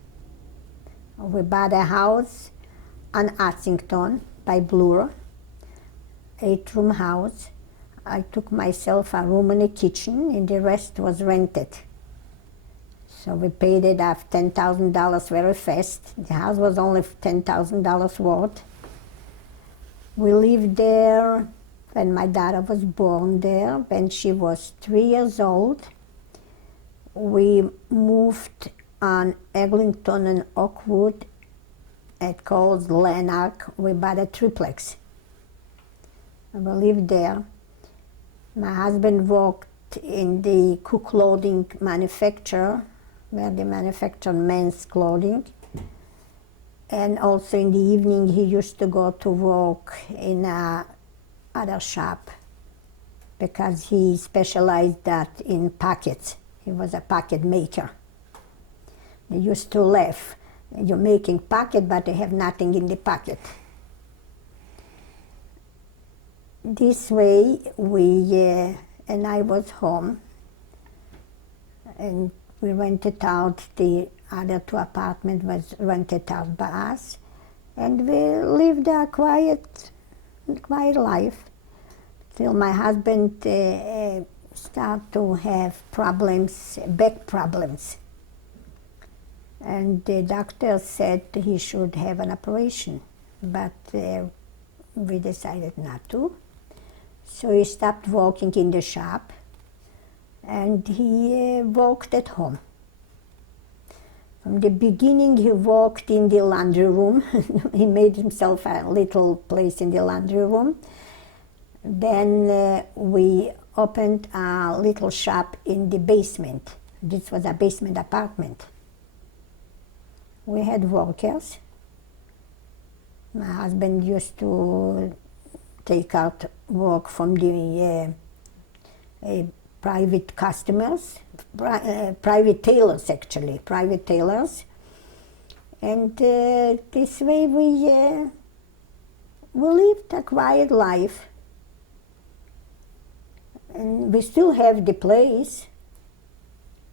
We bought a house on Ossington by Bloor, 8-room house. I took myself a room and a kitchen, and the rest was rented. So we paid it off $10,000 very fast. The house was only $10,000 worth. We lived there when my daughter was born there. When she was 3 years old, we moved on Eglinton and Oakwood. It called Lanark. We bought a triplex. And we lived there. My husband worked in the Cook Clothing manufacturer, where they manufactured men's clothing. And also in the evening, he used to go to work in other shop because he specialized that in pockets. He was a pocket maker. They used to laugh. You're making pocket, but they have nothing in the pocket. This way, we and I was home. And we rented out, the other 2 apartments was rented out by us. And we lived a quiet life till my husband started to have problems, back problems. And the doctor said he should have an operation, but we decided not to. So he stopped working in the shop, and he worked at home. From the beginning, he worked in the laundry room. He made himself a little place in the laundry room. Then we opened a little shop in the basement. This was a basement apartment. We had workers. My husband used to take out work from the private customers, private tailors actually, private tailors. And this way we lived a quiet life. And we still have the place.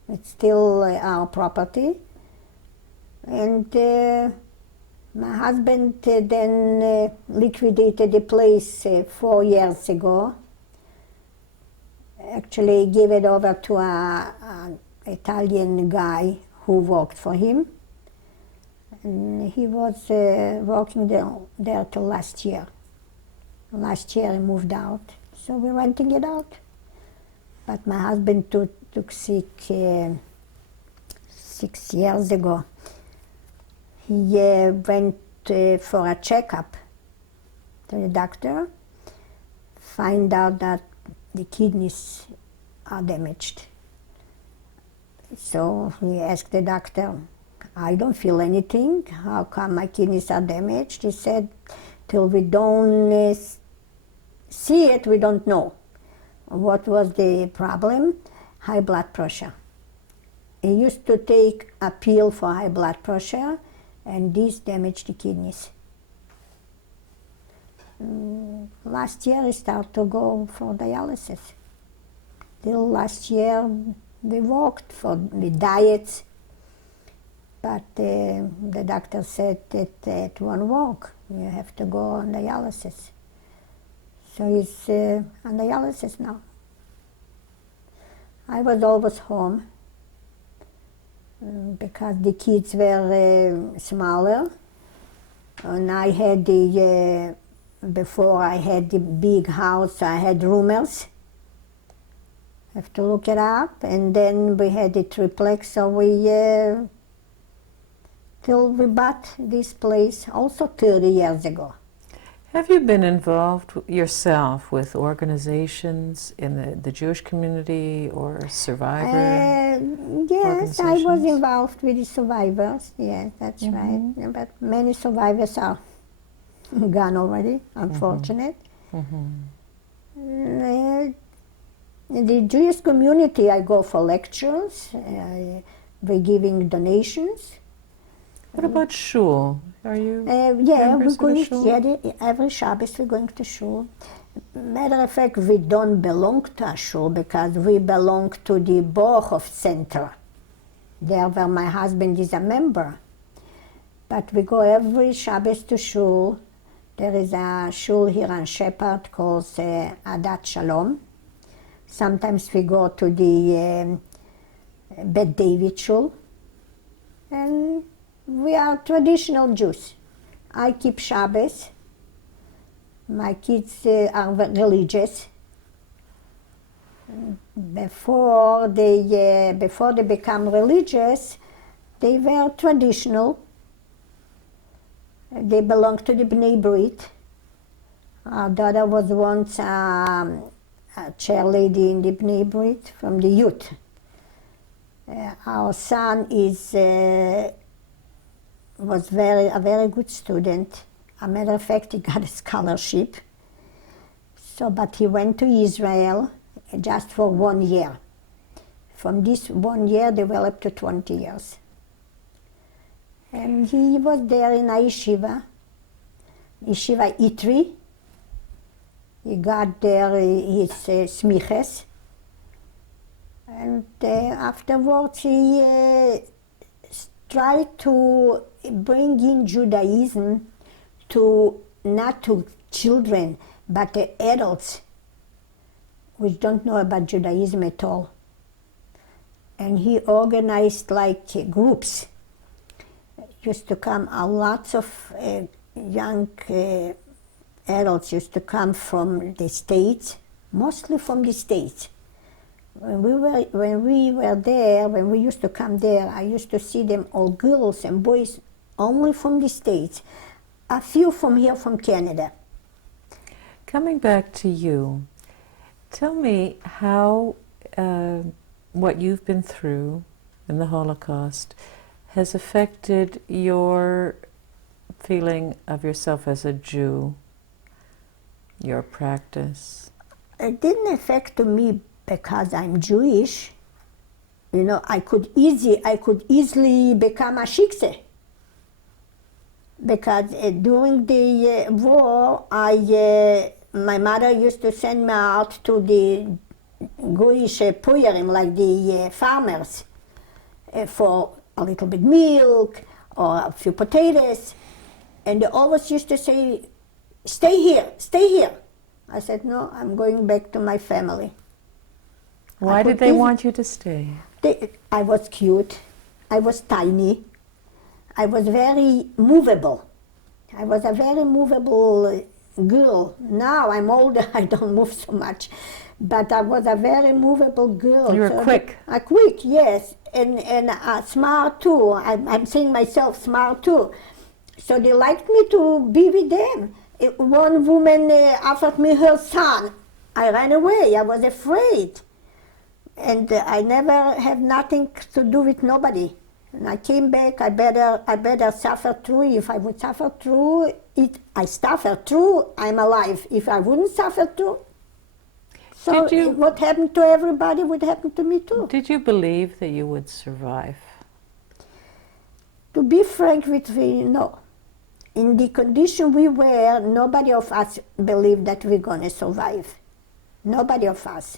It's still our property. And my husband then liquidated the place 4 years ago. Actually gave it over to an Italian guy who worked for him. And he was working there till last year. Last year he moved out, so we're renting it out. But my husband took sick 6 years ago. He went for a checkup to the doctor, find out that the kidneys are damaged. So he asked the doctor, I don't feel anything, how come my kidneys are damaged? He said, till we don't see it, we don't know. What was the problem? High blood pressure. He used to take a pill for high blood pressure, and this damaged the kidneys. Last year he started to go for dialysis. Till last year we worked for the diets, but the doctor said that it won't work. You have to go on dialysis. So he's on dialysis now. I was always home because the kids were smaller, and I had before I had the big house, I had roomers. Have to look it up, and then we had the triplex, so till we bought this place also 30 years ago. Have you been involved yourself with organizations in the Jewish community or survivor Yes, I was involved with the survivors, yes, that's right. But many survivors are gone already, unfortunate. In the Jewish community, I go for lectures, we're giving donations. What about shul? Are you yeah, we're members of going a shul? every Shabbos we're going to shul. Matter of fact, we don't belong to a shul because we belong to the Borchov Center, there where my husband is a member. But we go every Shabbos to shul. There is a shul here on Shepherd called Adat Shalom. Sometimes we go to the Bet David shul. And we are traditional Jews. I keep Shabbos. My kids are religious. Before they become religious, they were traditional. They belong to the Bnei Brit. Our daughter was once a chairlady in the Bnei Brit from the youth. Our son was a very good student. As a matter of fact, he got a scholarship. So, but he went to Israel just for 1 year. From this 1 year, developed to 20 years. And he was there in a yeshiva, Yeshiva Itri. He got there his smiches. And afterwards he tried to bring in Judaism to not to children, but to adults which don't know about Judaism at all. And he organized like groups. Used to come, lots of young adults used to come from the States, mostly from the States. When we were there, when we used to come there, I used to see them all girls and boys only from the States, a few from here from Canada. Coming back to you, tell me how what you've been through in the Holocaust has affected your feeling of yourself as a Jew, your practice. It didn't affect me because I'm Jewish. You know, I could easily become a shikse. Because during the war, my mother used to send me out to the Goyish puyerim, like the farmers, for a little bit milk or a few potatoes. And they always used to say, stay here, stay here. I said, no, I'm going back to my family. Why did they want you to stay? I was cute, I was tiny, I was very movable. I was a very movable girl. Now I'm older, I don't move so much. But I was a very movable girl. You were quick. Quick, yes. And smart too. I'm saying myself smart too. So they liked me to be with them. One woman offered me her son. I ran away, I was afraid. And I never had nothing to do with nobody. And I came back, I better suffer through. If I would suffer through it, I suffer through, I'm alive. If I wouldn't suffer through, so what happened to everybody would happen to me too. Did you believe that you would survive? To be frank with you, no. In the condition we were, nobody of us believed that we're going to survive. Nobody of us.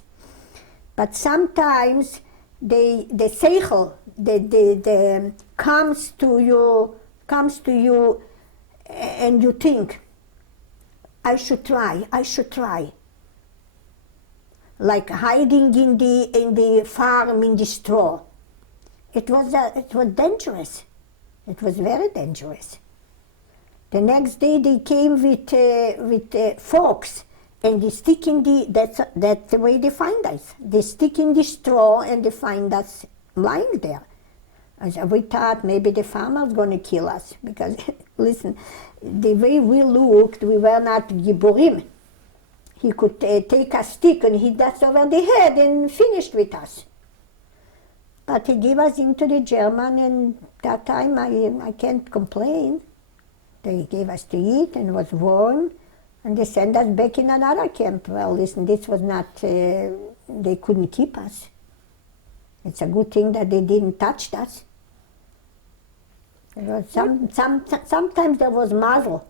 But sometimes the seichel, the comes to you, and you think, I should try. Like hiding in the farm in the straw. It was dangerous. It was very dangerous. The next day they came with forks. And they stick in that's the way they find us. They stick in the straw and they find us lying there. We thought maybe the farmer's going to kill us. Because, listen, the way we looked, we were not giborim. He could take a stick and hit us over the head and finished with us. But he gave us into the German, and that time I can't complain. They gave us to eat and it was warm. And they sent us back in another camp. Well, listen, this was not, they couldn't keep us. It's a good thing that they didn't touch us. Sometimes there was mazel.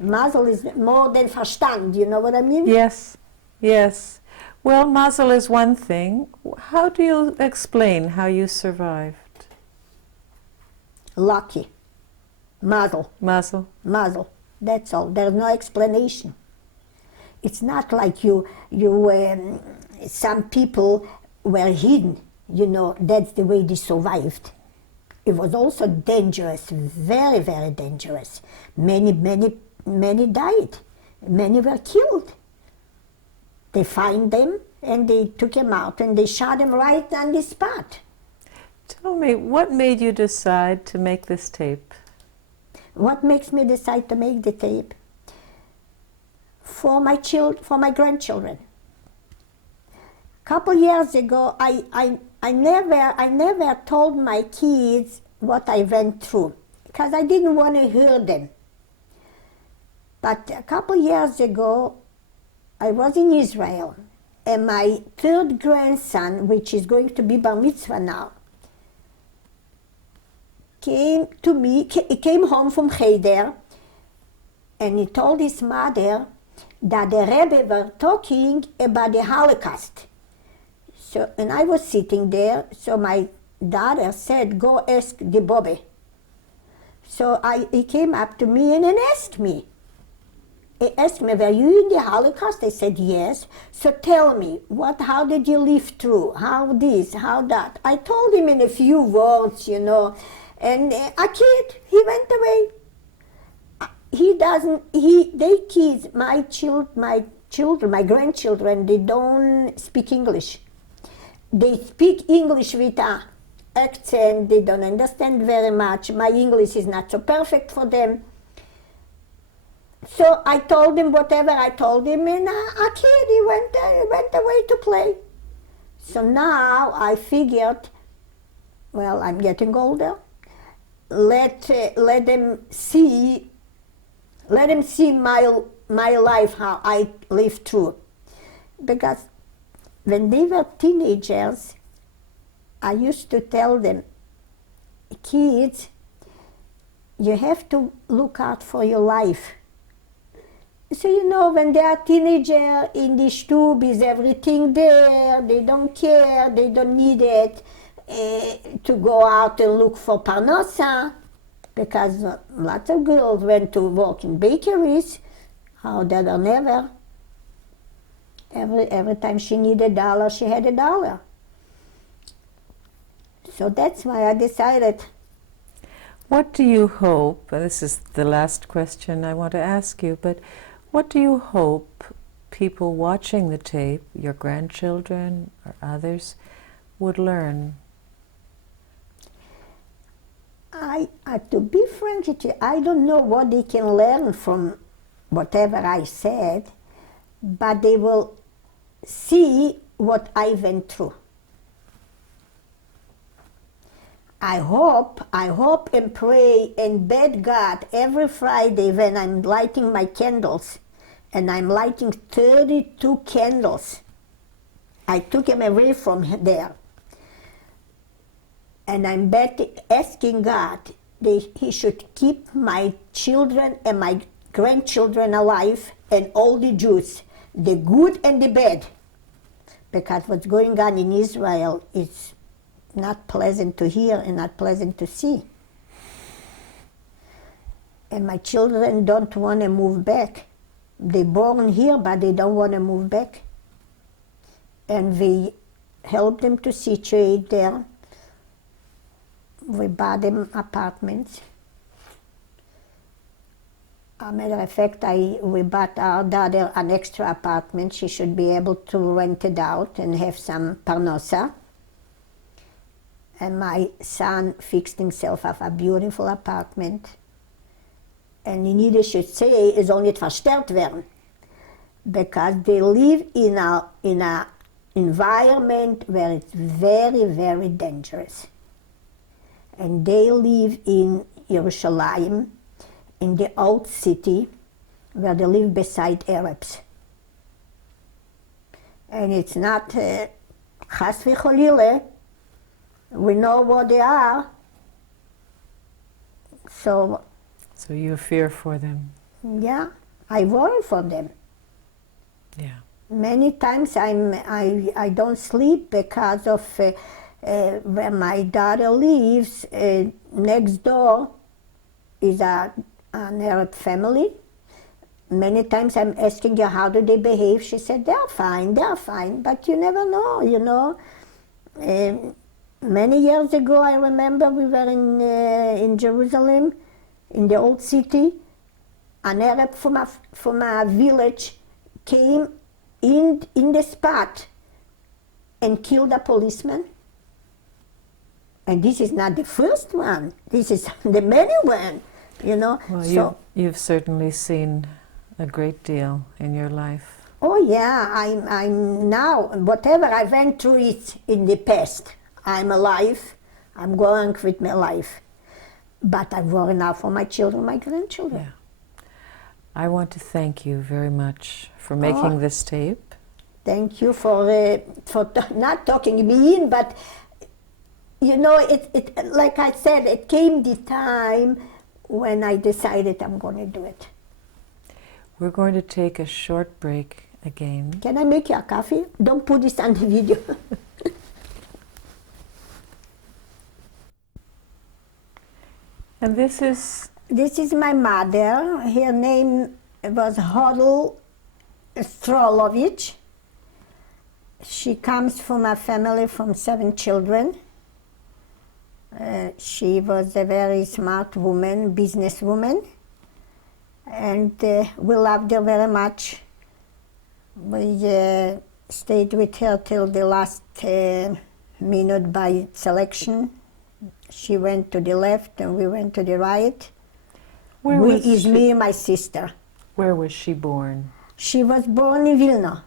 Mazel is more than verstand, you know what I mean? Yes, yes. Well, mazel is one thing. How do you explain how you survived? Lucky. Mazel. Mazel. Mazel. That's all. There's no explanation. It's not like some people were hidden. You know, that's the way they survived. It was also dangerous, very, very dangerous. Many died. Many were killed. They find them and they took them out and they shot them right on the spot. Tell me, what made you decide to make this tape? What makes me decide to make the tape? For my grandchildren. A couple years ago, I never told my kids what I went through because I didn't want to hear them. But a couple years ago, I was in Israel, and my third grandson, which is going to be bar mitzvah now, came to me, he came home from Cheder, and he told his mother that the Rebbe were talking about the Holocaust. So, and I was sitting there, so my daughter said, go ask the Bobby. So he came up to me and then asked me. He asked me, were you in the Holocaust? I said, yes. So tell me, how did you live through? How this, how that? I told him in a few words, you know. And a kid, he went away. They kids, my children, my grandchildren, they don't speak English. They speak English with an accent, they don't understand very much. My English is not so perfect for them. So I told him whatever I told him, and a kid, he went away to play. So now I figured, well, I'm getting older. Let them see my life, how I lived through. Because when they were teenagers, I used to tell them, kids, you have to look out for your life. So, you know, when they are teenagers, in the stube is everything there, they don't care, they don't need it to go out and look for parnassa, because lots of girls went to work in bakeries, how that or never. Every time she needed $1, she had $1. So that's why I decided. What do you hope, and this is the last question I want to ask you, but what do you hope people watching the tape, your grandchildren or others, would learn? To be frank with you, I don't know what they can learn from whatever I said, but they will see what I went through. I hope and pray and beg God every Friday when I'm lighting my candles, and I'm lighting 32 candles. I took them away from there. And I'm asking God that He should keep my children and my grandchildren alive, and all the Jews, the good and the bad. Because what's going on in Israel is not pleasant to hear and not pleasant to see. And my children don't want to move back. They're born here, but they don't want to move back. And we help them to situate there. We bought them apartments. As a matter of fact, we bought our daughter an extra apartment. She should be able to rent it out and have some parnassa. And my son fixed himself up a beautiful apartment. And in Yiddish should say, es soll nicht verstört werden. Because they live in a environment where it's very, very dangerous. And they live in Yerushalayim, in the old city, where they live beside Arabs. And it's not chas v'cholile. We know what they are. So you fear for them. Yeah, I worry for them. Yeah. Many times I don't sleep because of where my daughter lives. Next door is an Arab family. Many times I'm asking her, how do they behave? She said, they're fine. But you never know, you know. Many years ago, I remember we were in Jerusalem, in the old city. An Arab from a village came in the spot and killed a policeman. And this is not the first one. This is the many one, you know. Well, so you've certainly seen a great deal in your life. Oh yeah, I'm now, whatever I went through it in the past, I'm alive. I'm going with my life. But I worry now for my children, my grandchildren. Yeah. I want to thank you very much for making this tape. Thank you for not talking me in, but you know, it like I said, it came the time when I decided I'm going to do it. We're going to take a short break again. Can I make you a coffee? Don't put this on the video. And this is... This is my mother. Her name was Hodl Strolovich. She comes from a family from 7 children. She was a very smart woman, businesswoman, and we loved her very much. We stayed with her till the last minute by selection. She went to the left and we went to the right. Where We was is she? me and my sister. Where was she born? She was born in Vilna.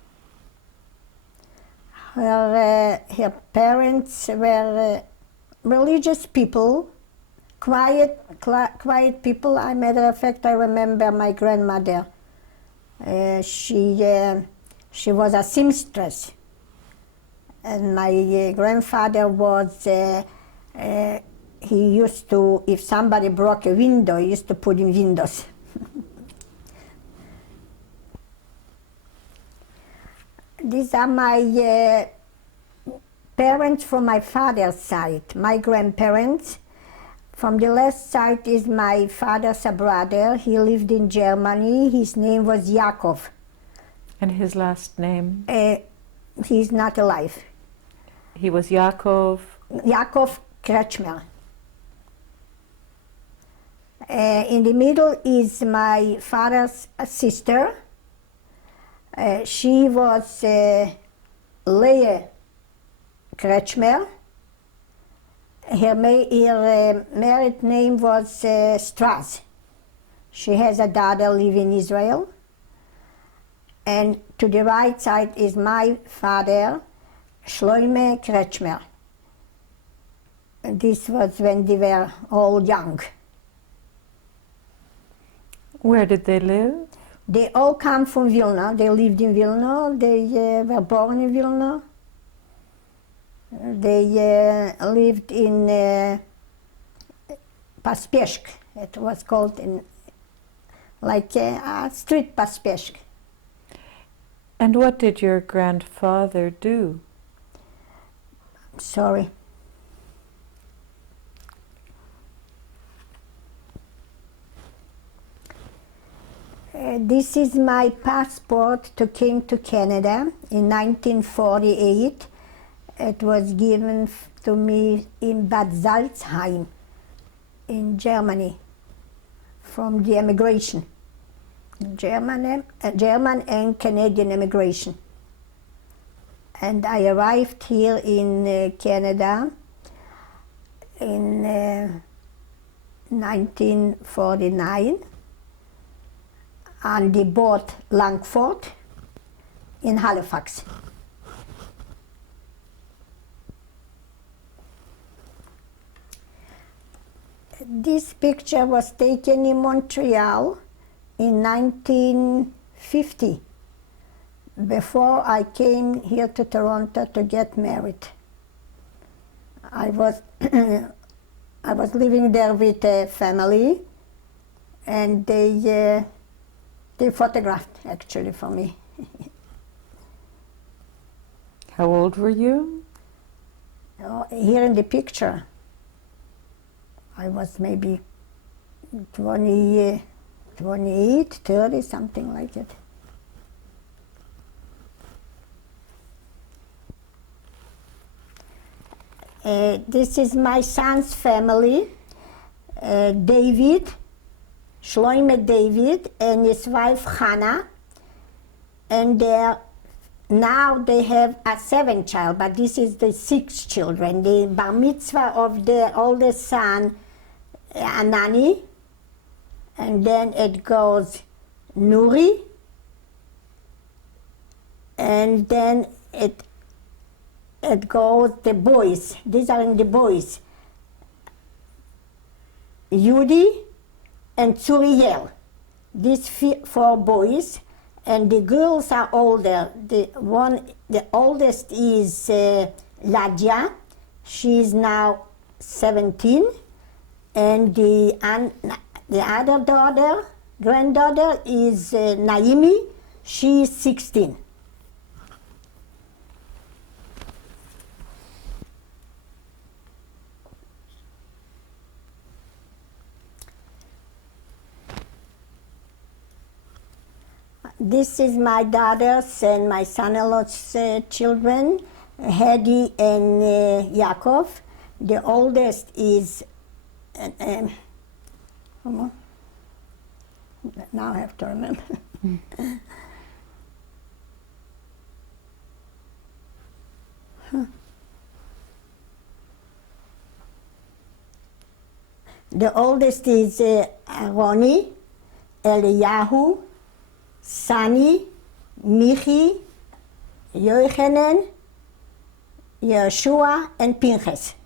Her parents were religious people, quiet people. As a matter of fact, I remember my grandmother. She was a seamstress, and my grandfather was. He used to, if somebody broke a window, he used to put in windows. These are my parents from my father's side, my grandparents. From the left side is my father's brother. He lived in Germany. His name was Yaakov. And his last name? He's not alive. He was Yaakov? Yaakov Kretschmer. In the middle is my father's sister. She was Leah Kretschmer. Her married name was Strauss. She has a daughter living in Israel. And to the right side is my father, Shloime Kretschmer. This was when they were all young. Where did they live? They all come from Vilna. They lived in Vilna. They were born in Vilna. They lived in Paspeshk. It was called like a street Paspeshk. And what did your grandfather do? Sorry. This is my passport to came to Canada in 1948. It was given to me in Bad Salzheim in Germany from the immigration, German and Canadian immigration. And I arrived here in Canada in 1949 on the boat Langford in Halifax. This picture was taken in Montreal in 1950, before I came here to Toronto to get married. I was living there with a family, and they photographed actually for me. How old were you? Here in the picture, I was maybe 28, 30, something like it. This is my son's family, David, Shloime David, and his wife Hannah, and now they have a 7th child, but this is the 6th children. The bar mitzvah of their oldest son, Anani, and then it goes Nuri, and then it goes the boys. These are in the boys. Yudi and Tzuriel. These 4 boys, and the girls are older. The oldest is Ladia. She is now 17, and the other granddaughter is Naimi. She is 16. This is my daughter's and my son-in-law's children, Hedy and Yaakov. The oldest is, now I have to remember. The oldest is Roni, Eliyahu, Sani, Michi, Yochanan, Yeshua, and Pinchas.